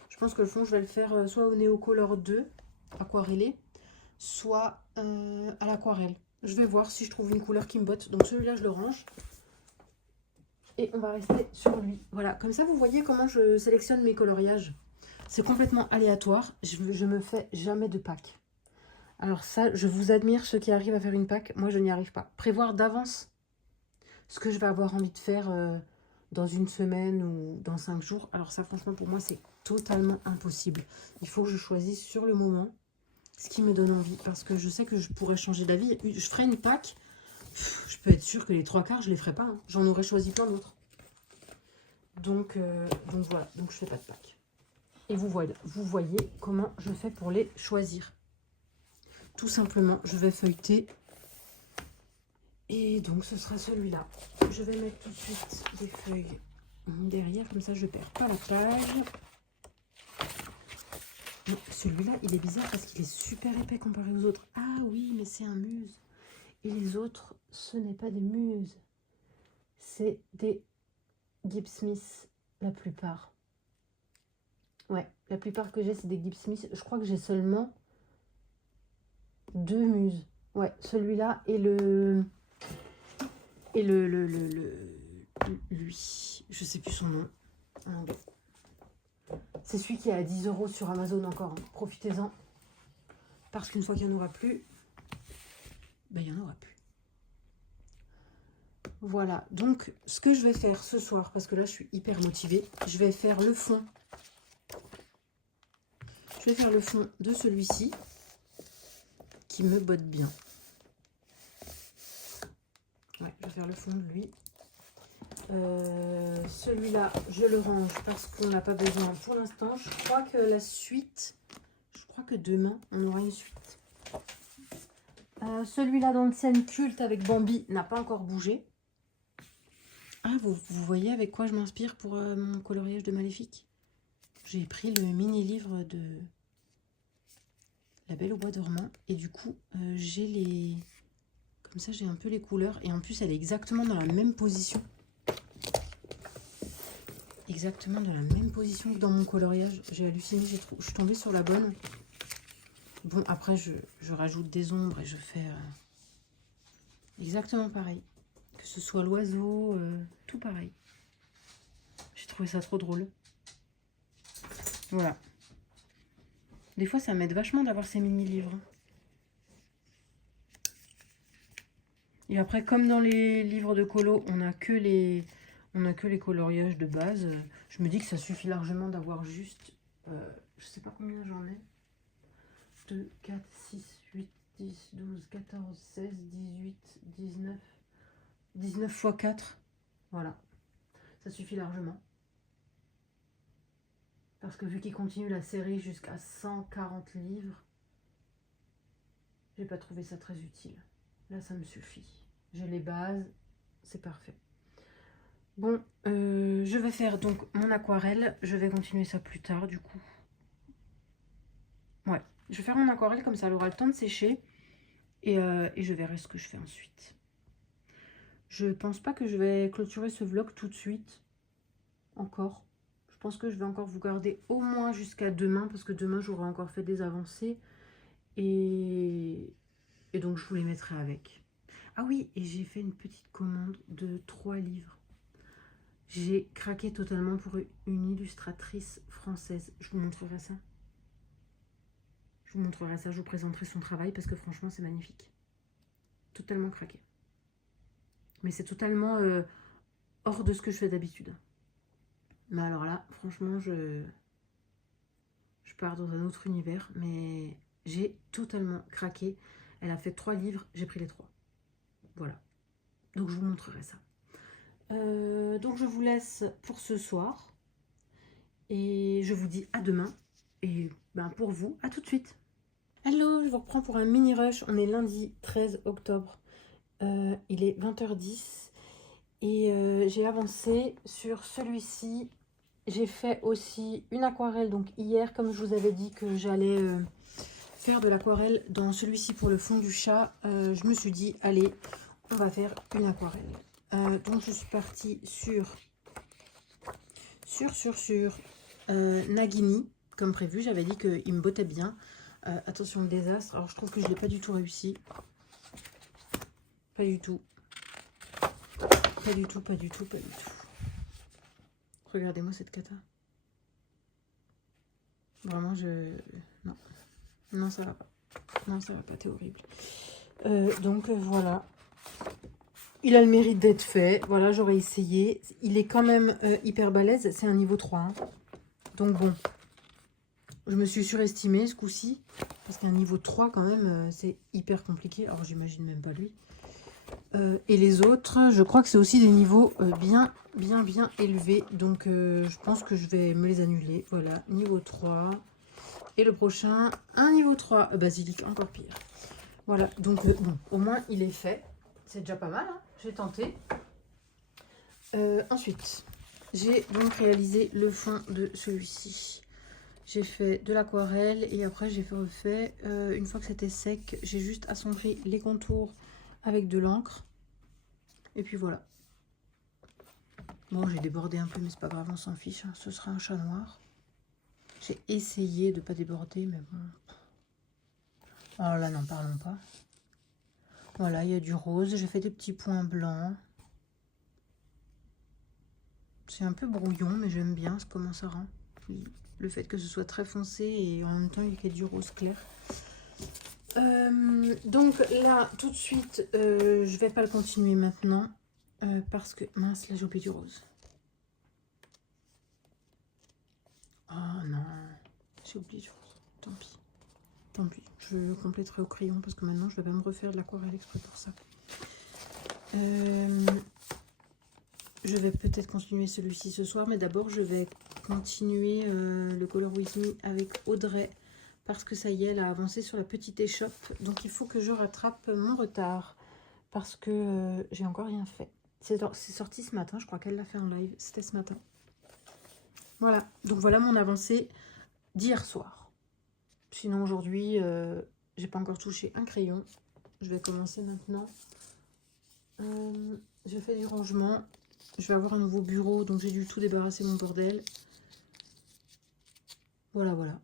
Je pense que le fond, je vais le faire soit au Neocolor 2, aquarellé, soit à l'aquarelle. Je vais voir si je trouve une couleur qui me botte. Donc celui-là, je le range. Et on va rester sur lui. Voilà, comme ça, vous voyez comment je sélectionne mes coloriages. C'est complètement aléatoire. Je me fais jamais de pack. Alors ça, je vous admire ceux qui arrivent à faire une pack. Moi, je n'y arrive pas. Prévoir d'avance ce que je vais avoir envie de faire dans une semaine ou dans 5 jours. Alors ça, franchement, pour moi, c'est totalement impossible. Il faut que je choisisse sur le moment ce qui me donne envie. Parce que je sais que je pourrais changer d'avis. Je ferai une pack. Je peux être sûre que les 3/4, je ne les ferai pas. Hein. J'en aurais choisi plein d'autres. Donc voilà. Donc je ne fais pas de pack. Et vous voyez comment je fais pour les choisir. Tout simplement, je vais feuilleter. Et donc, ce sera celui-là. Je vais mettre tout de suite des feuilles derrière. Comme ça, je ne perds pas la page. Celui-là, il est bizarre parce qu'il est super épais comparé aux autres. Ah oui, mais c'est un muse. Et les autres, ce n'est pas des muses. C'est des Gibbs Smith, la plupart. Ouais, la plupart que j'ai, c'est des Gibbs Smith. Je crois que j'ai seulement 2 muses. Ouais, celui-là et le... lui, je sais plus son nom. C'est celui qui est à 10 € sur Amazon encore. Hein. Profitez-en. Parce qu'une fois qu'il n'y en aura plus, ben, il n'y en aura plus. Voilà. Donc, ce que je vais faire ce soir, parce que là, je suis hyper motivée, je vais faire le fond. Je vais faire le fond de celui-ci, qui me botte bien. Ouais, je vais faire le fond de lui. Celui-là, je le range parce qu'on n'a pas besoin pour l'instant. Je crois que la suite, je crois que demain, on aura une suite. Celui-là dans le scène culte avec Bambi n'a pas encore bougé. Ah, vous voyez avec quoi je m'inspire pour mon coloriage de Maléfique? J'ai pris le mini-livre de La Belle au Bois dormant. Et du coup, j'ai les... Comme ça, j'ai un peu les couleurs. Et en plus, elle est exactement dans la même position. Exactement dans la même position que dans mon coloriage. J'ai halluciné, je suis tombée sur la bonne. Bon, après, je rajoute des ombres et je fais exactement pareil. Que ce soit l'oiseau, tout pareil. J'ai trouvé ça trop drôle. Voilà. Des fois, ça m'aide vachement d'avoir ces mini-livres. Et après, comme dans les livres de colo, on n'a que les coloriages de base. Je me dis que ça suffit largement d'avoir juste... je sais pas combien j'en ai. 2, 4, 6, 8, 10, 12, 14, 16, 18, 19. 19 x 4. Voilà. Ça suffit largement. Parce que vu qu'il continue la série jusqu'à 140 livres, j'ai pas trouvé ça très utile. Là, ça me suffit. J'ai les bases, c'est parfait. Bon, je vais faire donc mon aquarelle. Je vais continuer ça plus tard, du coup. Ouais, je vais faire mon aquarelle, comme ça, elle aura le temps de sécher. Et je verrai ce que je fais ensuite. Je pense pas que je vais clôturer ce vlog tout de suite. Encore. Je pense que je vais encore vous garder au moins jusqu'à demain. Parce que demain, j'aurai encore fait des avancées. Et donc, je vous les mettrai avec. Ah oui, et j'ai fait une petite commande de 3 livres. J'ai craqué totalement pour une illustratrice française. Je vous montrerai ça. Je vous montrerai ça, je vous présenterai son travail parce que franchement, c'est magnifique. Totalement craqué. Mais c'est totalement hors de ce que je fais d'habitude. Mais alors là, franchement, je pars dans un autre univers. Mais j'ai totalement craqué. Elle a fait 3 livres, j'ai pris les 3. Voilà. Donc, je vous montrerai ça. Donc, je vous laisse pour ce soir. Et je vous dis à demain. Et ben, pour vous, à tout de suite. Hello, je vous reprends pour un mini rush. On est lundi 13 octobre. Il est 20h10. Et j'ai avancé sur celui-ci. J'ai fait aussi une aquarelle. Donc hier, comme je vous avais dit que j'allais faire de l'aquarelle dans celui-ci pour le fond du chat, je me suis dit, allez, on va faire une aquarelle. Donc je suis partie sur Nagini, comme prévu. J'avais dit qu'il me bottait bien. Attention le désastre. Alors je trouve que je ne l'ai pas du tout réussi. Pas du tout. Pas du tout, pas du tout, pas du tout. Regardez-moi cette cata. Vraiment, non. Non, ça va pas. Non, ça va pas, t'es horrible. Donc, voilà. Il a le mérite d'être fait. Voilà, j'aurais essayé. Il est quand même hyper balèze. C'est un niveau 3. Hein. Donc, bon. Je me suis surestimée ce coup-ci. Parce qu'un niveau 3, quand même, c'est hyper compliqué. Alors, j'imagine même pas lui. Et les autres, je crois que c'est aussi des niveaux bien élevés. Donc, je pense que je vais me les annuler. Voilà, niveau 3. Et le prochain, un niveau 3. Basilic, encore pire. Voilà, donc bon, au moins il est fait. C'est déjà pas mal, hein. J'ai tenté. Ensuite, j'ai donc réalisé le fond de celui-ci. J'ai fait de l'aquarelle et après j'ai refait, une fois que c'était sec, j'ai juste assombri les contours avec de l'encre. Et puis voilà. Bon, j'ai débordé un peu, mais c'est pas grave, on s'en fiche. Hein. Ce sera un chat noir. J'ai essayé de pas déborder, mais bon. Alors là, n'en parlons pas. Voilà, il y a du rose. J'ai fait des petits points blancs. C'est un peu brouillon, mais j'aime bien comment ça rend. Le fait que ce soit très foncé et en même temps, il y ait du rose clair. Donc là, tout de suite, je vais pas le continuer maintenant. Parce que, mince, là, j'ai oublié du rose. Oh non, j'ai oublié du rose. Tant pis. Tant pis, je le compléterai au crayon parce que maintenant, je vais pas me refaire de l'aquarelle exprès pour ça. Je vais peut-être continuer celui-ci ce soir, mais d'abord, je vais continuer le Color With Me avec Audrey parce que ça y est, elle a avancé sur la petite échoppe. Donc, il faut que je rattrape mon retard parce que j'ai encore rien fait. C'est sorti ce matin, je crois qu'elle l'a fait en live. C'était ce matin. Voilà, donc voilà mon avancée d'hier soir. Sinon, aujourd'hui, j'ai pas encore touché un crayon. Je vais commencer maintenant. Je fais du rangement. Je vais avoir un nouveau bureau, donc j'ai dû tout débarrasser mon bordel. Voilà, voilà.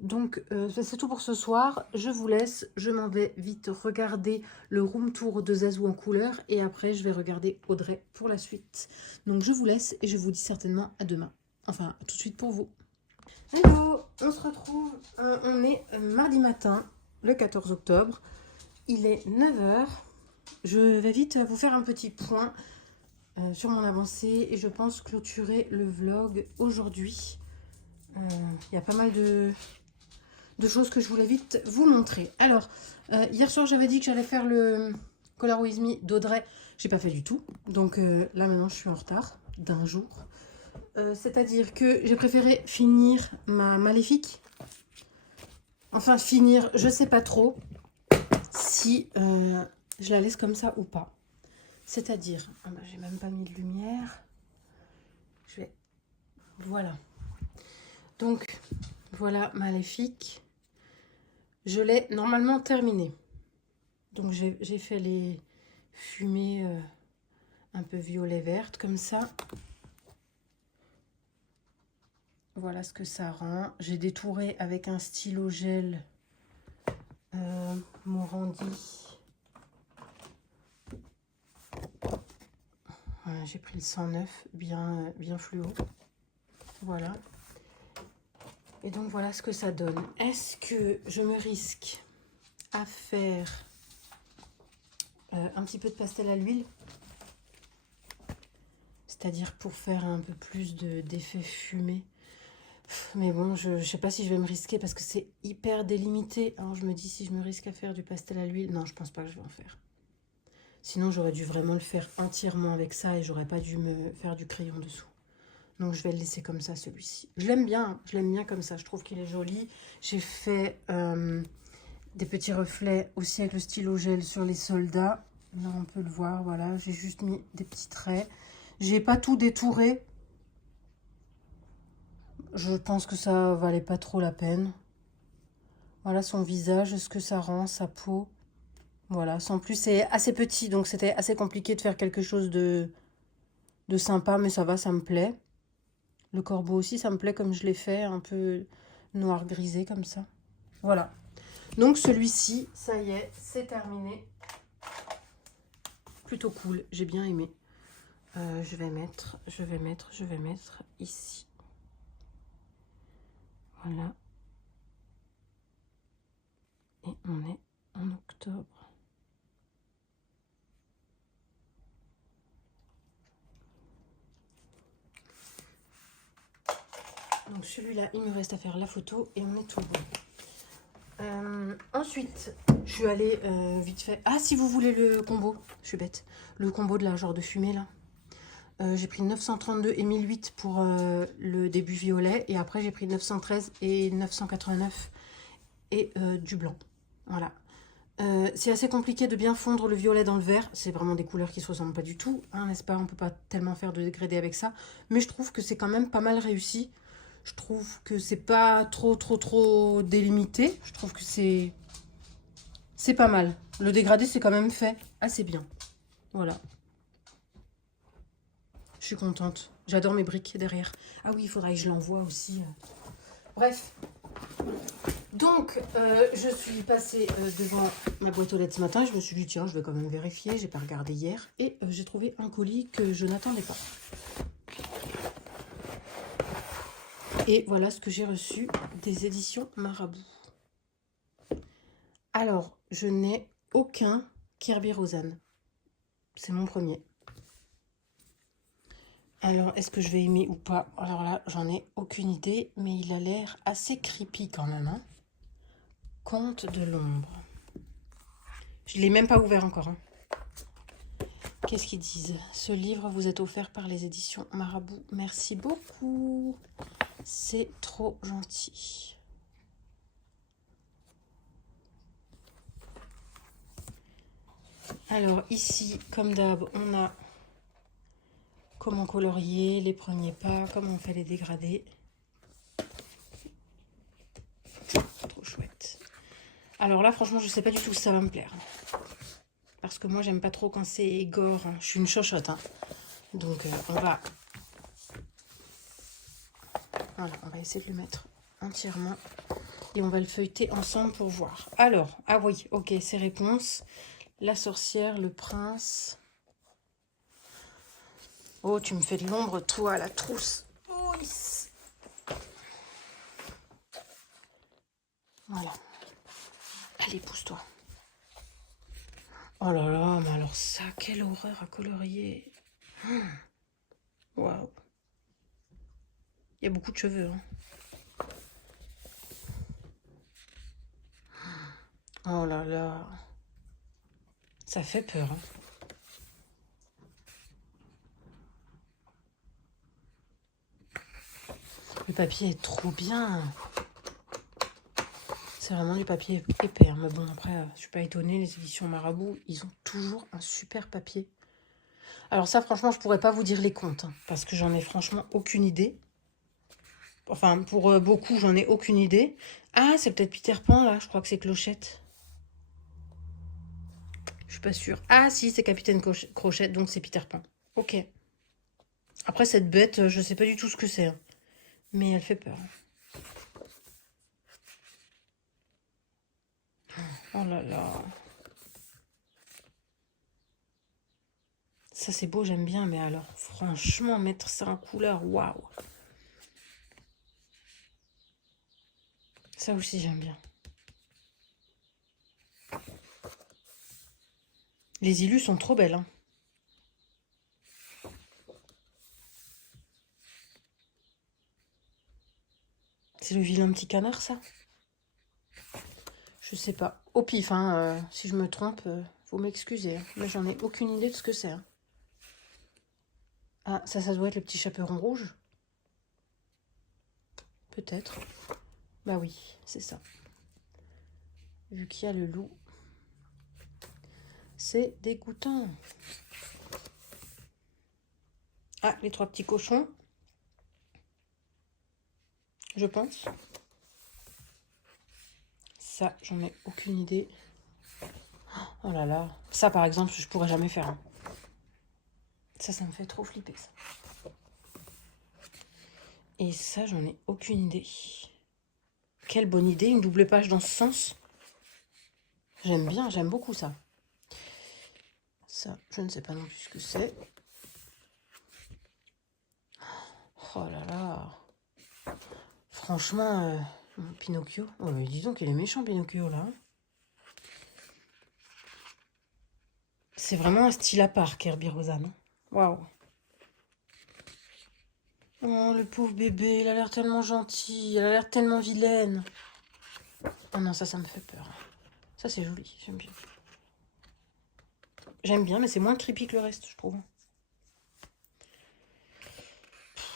Donc, c'est tout pour ce soir. Je vous laisse. Je m'en vais vite regarder le room tour de Zazou en couleur. Et après, je vais regarder Audrey pour la suite. Donc, je vous laisse et je vous dis certainement à demain. Enfin, à tout de suite pour vous. Hello, on se retrouve. On est mardi matin, le 14 octobre. Il est 9h. Je vais vite vous faire un petit point sur mon avancée et je pense clôturer le vlog aujourd'hui. Il y a pas mal de choses que je voulais vite vous montrer. Alors, hier soir, j'avais dit que j'allais faire le Color With Me d'Audrey. J'ai pas fait du tout. Donc là, maintenant, je suis en retard d'un jour. C'est-à-dire que j'ai préféré finir ma Maléfique. Enfin, finir, je sais pas trop si je la laisse comme ça ou pas. C'est-à-dire, oh bah, j'ai même pas mis de lumière. Je vais... Voilà. Donc, voilà Maléfique. Je l'ai normalement terminée. Donc, j'ai fait les fumées un peu violet-verte comme ça. Voilà ce que ça rend. J'ai détouré avec un stylo gel Morandi. Voilà, j'ai pris le 109, bien fluo. Voilà. Et donc voilà ce que ça donne. Est-ce que je me risque à faire un petit peu de pastel à l'huile? C'est-à-dire pour faire un peu plus d'effet fumé. Mais bon, je ne sais pas si je vais me risquer parce que c'est hyper délimité. Alors je me dis si je me risque à faire du pastel à l'huile. Non, je pense pas que je vais en faire. Sinon, j'aurais dû vraiment le faire entièrement avec ça et j'aurais pas dû me faire du crayon dessous. Donc je vais le laisser comme ça, celui-ci. Je l'aime bien comme ça. Je trouve qu'il est joli. J'ai fait des petits reflets aussi avec le stylo gel sur les soldats. Là, on peut le voir, voilà. J'ai juste mis des petits traits. J'ai pas tout détouré. Je pense que ça valait pas trop la peine. Voilà son visage, ce que ça rend, sa peau. Voilà, sans plus, c'est assez petit, donc c'était assez compliqué de faire quelque chose de sympa, mais ça va, ça me plaît. Le corbeau aussi, ça me plaît comme je l'ai fait, un peu noir grisé comme ça. Voilà. Donc celui-ci, ça y est, c'est terminé. Plutôt cool, j'ai bien aimé. Je vais mettre ici. Voilà. Et on est en octobre. Donc celui-là, il me reste à faire la photo et on est tout bon. Ensuite, je suis allée vite fait... Ah, si vous voulez le combo, je suis bête. Le combo de la genre de fumée, là. J'ai pris 932 et 1008 pour le début violet. Et après, j'ai pris 913 et 989 et du blanc. Voilà. C'est assez compliqué de bien fondre le violet dans le vert. C'est vraiment des couleurs qui se ressemblent pas du tout, hein, n'est-ce pas? On peut pas tellement faire de dégradé avec ça. Mais je trouve que c'est quand même pas mal réussi. Je trouve que c'est pas trop délimité. Je trouve que c'est pas mal. Le dégradé, c'est quand même fait assez bien. Voilà. Je suis contente. J'adore mes briques derrière. Ah oui, il faudrait que je l'envoie aussi. Bref. Donc, je suis passée devant ma boîte aux lettres ce matin. Je me suis dit, tiens, je vais quand même vérifier. J'ai pas regardé hier. Et j'ai trouvé un colis que je n'attendais pas. Et voilà ce que j'ai reçu des éditions Marabout. Alors, je n'ai aucun Kirby Rosanne. C'est mon premier. Alors, est-ce que je vais aimer ou pas? Alors là, j'en ai aucune idée, mais il a l'air assez creepy quand même. Hein. Conte de l'ombre. Je ne l'ai même pas ouvert encore. Hein. Qu'est-ce qu'ils disent? Ce livre vous est offert par les éditions Marabout. Merci beaucoup. C'est trop gentil. Alors ici, comme d'hab, on a comment colorier, les premiers pas, comment on fait les dégradés. Trop chouette. Alors là, franchement, je sais pas du tout si ça va me plaire. Parce que moi, j'aime pas trop quand c'est gore. Hein. Je suis une chochotte. Hein. Donc, voilà, on va essayer de le mettre entièrement. Et on va le feuilleter ensemble pour voir. Alors, ah oui, ok, ces réponses. La sorcière, le prince. Oh, tu me fais de l'ombre, toi, la trousse. Oh, yes. Voilà. Allez, pousse-toi. Oh là là, mais alors ça, quelle horreur à colorier. Waouh. Il y a beaucoup de cheveux. Hein. Oh là là. Ça fait peur. Hein. Le papier est trop bien. C'est vraiment du papier épais. Hein. Mais bon, après, je suis pas étonnée. Les éditions Marabout, ils ont toujours un super papier. Alors ça, franchement, je pourrais pas vous dire les comptes. Hein, parce que j'en ai franchement aucune idée. Enfin, pour beaucoup, j'en ai aucune idée. Ah, c'est peut-être Peter Pan, là. Je crois que c'est Clochette. Je suis pas sûre. Ah, si, c'est Capitaine Crochette, donc c'est Peter Pan. Ok. Après, cette bête, je sais pas du tout ce que c'est. Hein. Mais elle fait peur. Oh là là. Ça, c'est beau, j'aime bien. Mais alors, franchement, mettre ça en couleur, waouh. Ça aussi, j'aime bien. Les illus sont trop belles. Hein. C'est le vilain petit canard, ça? Je sais pas. Au pif, hein, si je me trompe, faut m'excuser. Hein. Mais j'en ai aucune idée de ce que c'est. Hein. Ah, ça doit être le petit chaperon rouge. Peut-être. Bah oui, c'est ça. Vu qu'il y a le loup. C'est dégoûtant. Ah, les 3 petits cochons. Je pense. Ça, j'en ai aucune idée. Oh là là. Ça, par exemple, je pourrais jamais faire. Hein. Ça me fait trop flipper, ça. Et ça, j'en ai aucune idée. Quelle bonne idée, une double page dans ce sens. J'aime bien, j'aime beaucoup ça. Ça, je ne sais pas non plus ce que c'est. Oh là là. Franchement, Pinocchio. Oh, mais dis donc, il est méchant, Pinocchio, là. C'est vraiment un style à part, Kerby Rosanne. Waouh. Oh, le pauvre bébé, il a l'air tellement gentil. Elle a l'air tellement vilaine. Oh non, ça me fait peur. Ça, c'est joli, j'aime bien. J'aime bien, mais c'est moins creepy que le reste, je trouve.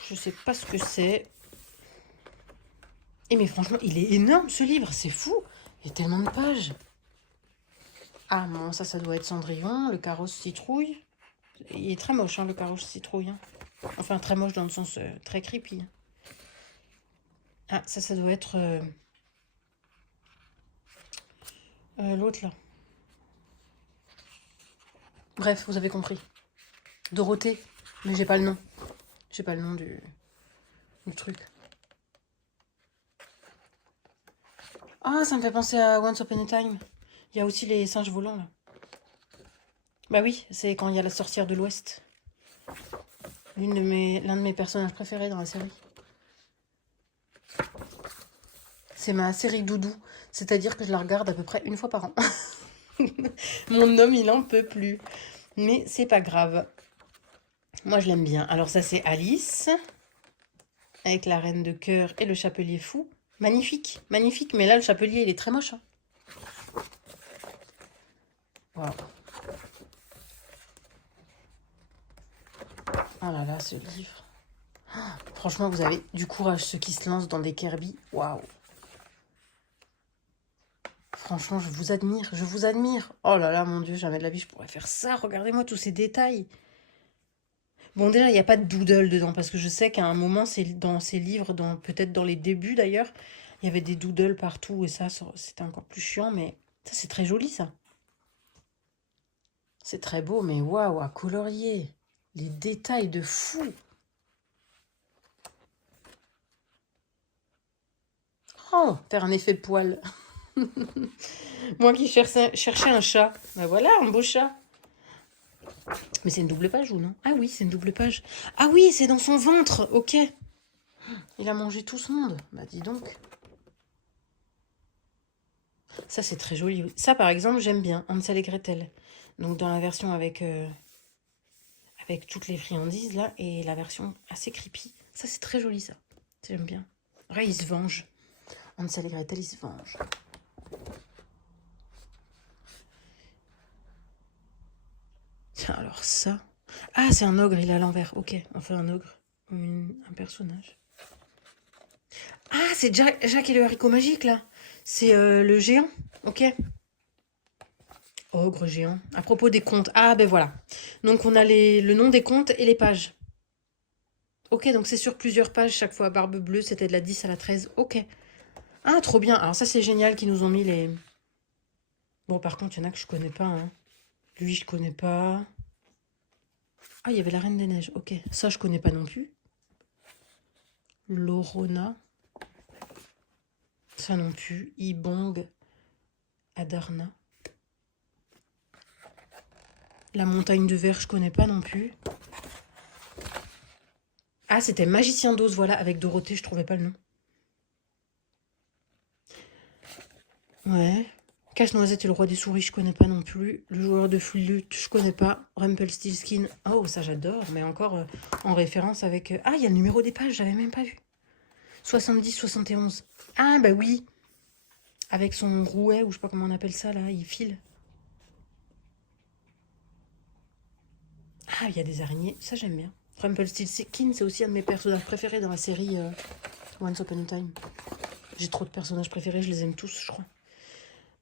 Je sais pas ce que c'est. Et mais franchement, il est énorme, ce livre. C'est fou. Il y a tellement de pages. Ah, bon, ça doit être Cendrillon, le carrosse citrouille. Il est très moche, hein, le carrosse citrouille. Hein. Enfin, très moche dans le sens très creepy. Ah, ça doit être l'autre, là. Bref, vous avez compris. Dorothée. Mais j'ai pas le nom. J'ai pas le nom du truc. Ah, ça me fait penser à Once Upon a Time. Il y a aussi les singes volants, là. Bah oui, c'est quand il y a la sorcière de l'Ouest. L'un de mes personnages préférés dans la série. C'est ma série doudou. C'est-à-dire que je la regarde à peu près une fois par an. Mon homme, il en peut plus. Mais c'est pas grave. Moi, je l'aime bien. Alors ça, c'est Alice. Avec la reine de cœur et le chapelier fou. Magnifique, magnifique. Mais là, le chapelier, il est très moche. Hein. Wow. Oh là là, ce livre. Oh, franchement, vous avez du courage, ceux qui se lancent dans des Kirby. Waouh. Franchement, je vous admire, je vous admire. Oh là là, mon Dieu, jamais de la vie, je pourrais faire ça. Regardez-moi tous ces détails. Bon, déjà, il n'y a pas de doodle dedans, parce que je sais qu'à un moment, c'est dans ces livres, peut-être dans les débuts d'ailleurs, il y avait des doodles partout, et ça, c'était encore plus chiant, mais ça, c'est très joli, ça. C'est très beau, mais waouh, à colorier. Les détails de fou. Oh, faire un effet poil. Moi qui cherchais un chat. Ben voilà, un beau chat. Mais c'est une double page ou non? Ah oui, c'est une double page. Ah oui, c'est dans son ventre, ok. Il a mangé tout ce monde. Bah dis donc. Ça, c'est très joli. Ça, par exemple, j'aime bien. Hansel et Gretel. Donc dans la version avec toutes les friandises, là, et la version assez creepy. Ça, c'est très joli, ça. J'aime bien. Ouais, ils se vengent. Hansel et Gretel, ils se vengent. Tiens, alors ça... Ah, c'est un ogre, il est à l'envers. Ok, enfin un ogre. Un personnage. Ah, c'est Jacques et le haricot magique, là. C'est le géant. Ok. Ogre géant. À propos des contes. Ah, ben voilà. Donc, on a le nom des contes et les pages. Ok, donc c'est sur plusieurs pages chaque fois. Barbe bleue, c'était de la 10 à la 13. Ok. Ah, trop bien. Alors ça, c'est génial qu'ils nous ont mis les... Bon, par contre, il y en a que je connais pas. Hein. Lui, je connais pas. Ah, il y avait la Reine des Neiges. Ok, ça, je connais pas non plus. Lorona. Ça non plus. Ibong. Adarna. La montagne de verre, je connais pas non plus. Ah, c'était Magicien d'Oz, voilà, avec Dorothée, je trouvais pas le nom. Ouais. Cache-noisette et le roi des souris, je connais pas non plus. Le joueur de flûte, je connais pas. Rumpelstiltskin, oh, ça j'adore, mais encore en référence avec... Ah, il y a le numéro des pages, j'avais même pas vu. 70, 71. Ah, bah oui. Avec son rouet, ou je sais pas comment on appelle ça, là, il file. Ah, il y a des araignées, ça j'aime bien. Rumpelstiltskin, c'est aussi un de mes personnages préférés dans la série Once Upon a Time. J'ai trop de personnages préférés, je les aime tous, je crois.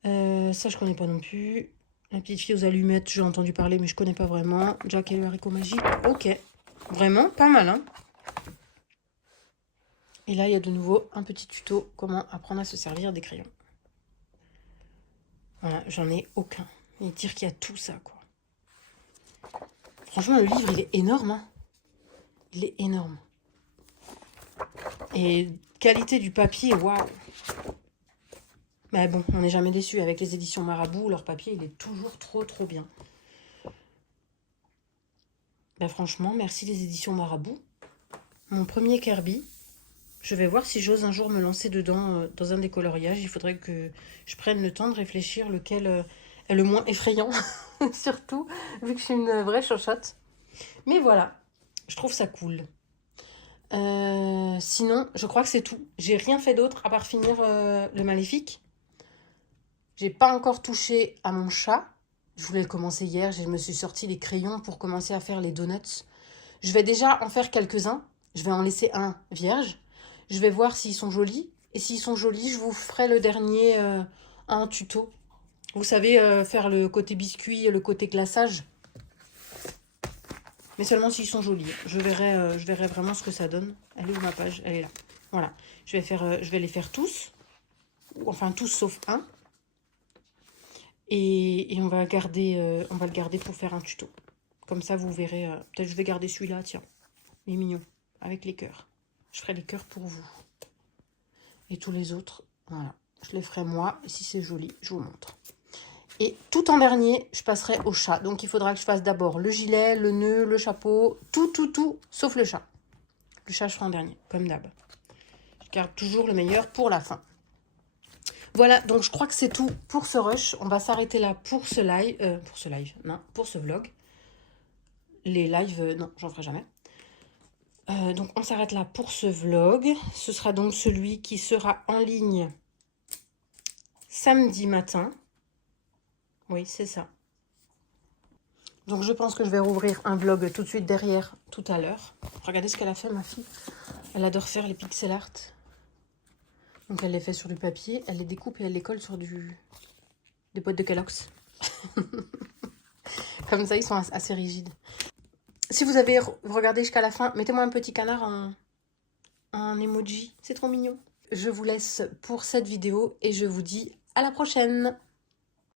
Ça, je connais pas non plus. La petite fille aux allumettes, j'ai entendu parler, mais je connais pas vraiment. Jack et le haricot magique, ok. Vraiment, pas mal, hein. Et là, il y a de nouveau un petit tuto, comment apprendre à se servir des crayons. Voilà, j'en ai aucun. Mais dire qu'il y a tout ça, quoi. Franchement, le livre, il est énorme, hein. Il est énorme. Et qualité du papier, waouh. Mais bon, on n'est jamais déçu. Avec les éditions Marabout, leur papier, il est toujours trop bien. Ben franchement, merci les éditions Marabout. Mon premier Kirby. Je vais voir si j'ose un jour me lancer dedans dans un des coloriages. Il faudrait que je prenne le temps de réfléchir lequel est le moins effrayant. Surtout, vu que je suis une vraie chochotte. Mais voilà, je trouve ça cool. Sinon, je crois que c'est tout. J'ai rien fait d'autre à part finir le Maléfique. J'ai pas encore touché à mon chat. Je voulais le commencer hier. Je me suis sorti les crayons pour commencer à faire les donuts. Je vais déjà en faire quelques-uns. Je vais en laisser un vierge. Je vais voir s'ils sont jolis. Et s'ils sont jolis, je vous ferai le dernier en tuto. Vous savez, faire le côté biscuit et le côté glaçage. Mais seulement s'ils sont jolis. Je verrai vraiment ce que ça donne. Elle est où ma page? Elle est là. Voilà. Je vais les faire tous. Enfin, tous sauf un. Et on va le garder pour faire un tuto. Comme ça, vous verrez. Peut-être je vais garder celui-là, tiens. Il est mignon. Avec les cœurs. Je ferai les cœurs pour vous. Et tous les autres, voilà. Je les ferai moi. Et si c'est joli, je vous montre. Et tout en dernier, je passerai au chat. Donc, il faudra que je fasse d'abord le gilet, le nœud, le chapeau. Tout, sauf le chat. Le chat, je ferai en dernier, comme d'hab. Je garde toujours le meilleur pour la fin. Voilà, donc je crois que c'est tout pour ce rush. On va s'arrêter là pour ce live. Pour ce vlog. Les lives, non, j'en ferai jamais. Donc on s'arrête là pour ce vlog. Ce sera donc celui qui sera en ligne samedi matin. Oui, c'est ça. Donc je pense que je vais rouvrir un vlog tout de suite derrière, tout à l'heure. Regardez ce qu'elle a fait, ma fille. Elle adore faire les pixel art. Donc elle les fait sur du papier, elle les découpe et elle les colle sur des boîtes de Kellogg's. Comme ça, ils sont assez rigides. Si vous avez regardé jusqu'à la fin, mettez-moi un petit canard en emoji. C'est trop mignon. Je vous laisse pour cette vidéo et je vous dis à la prochaine.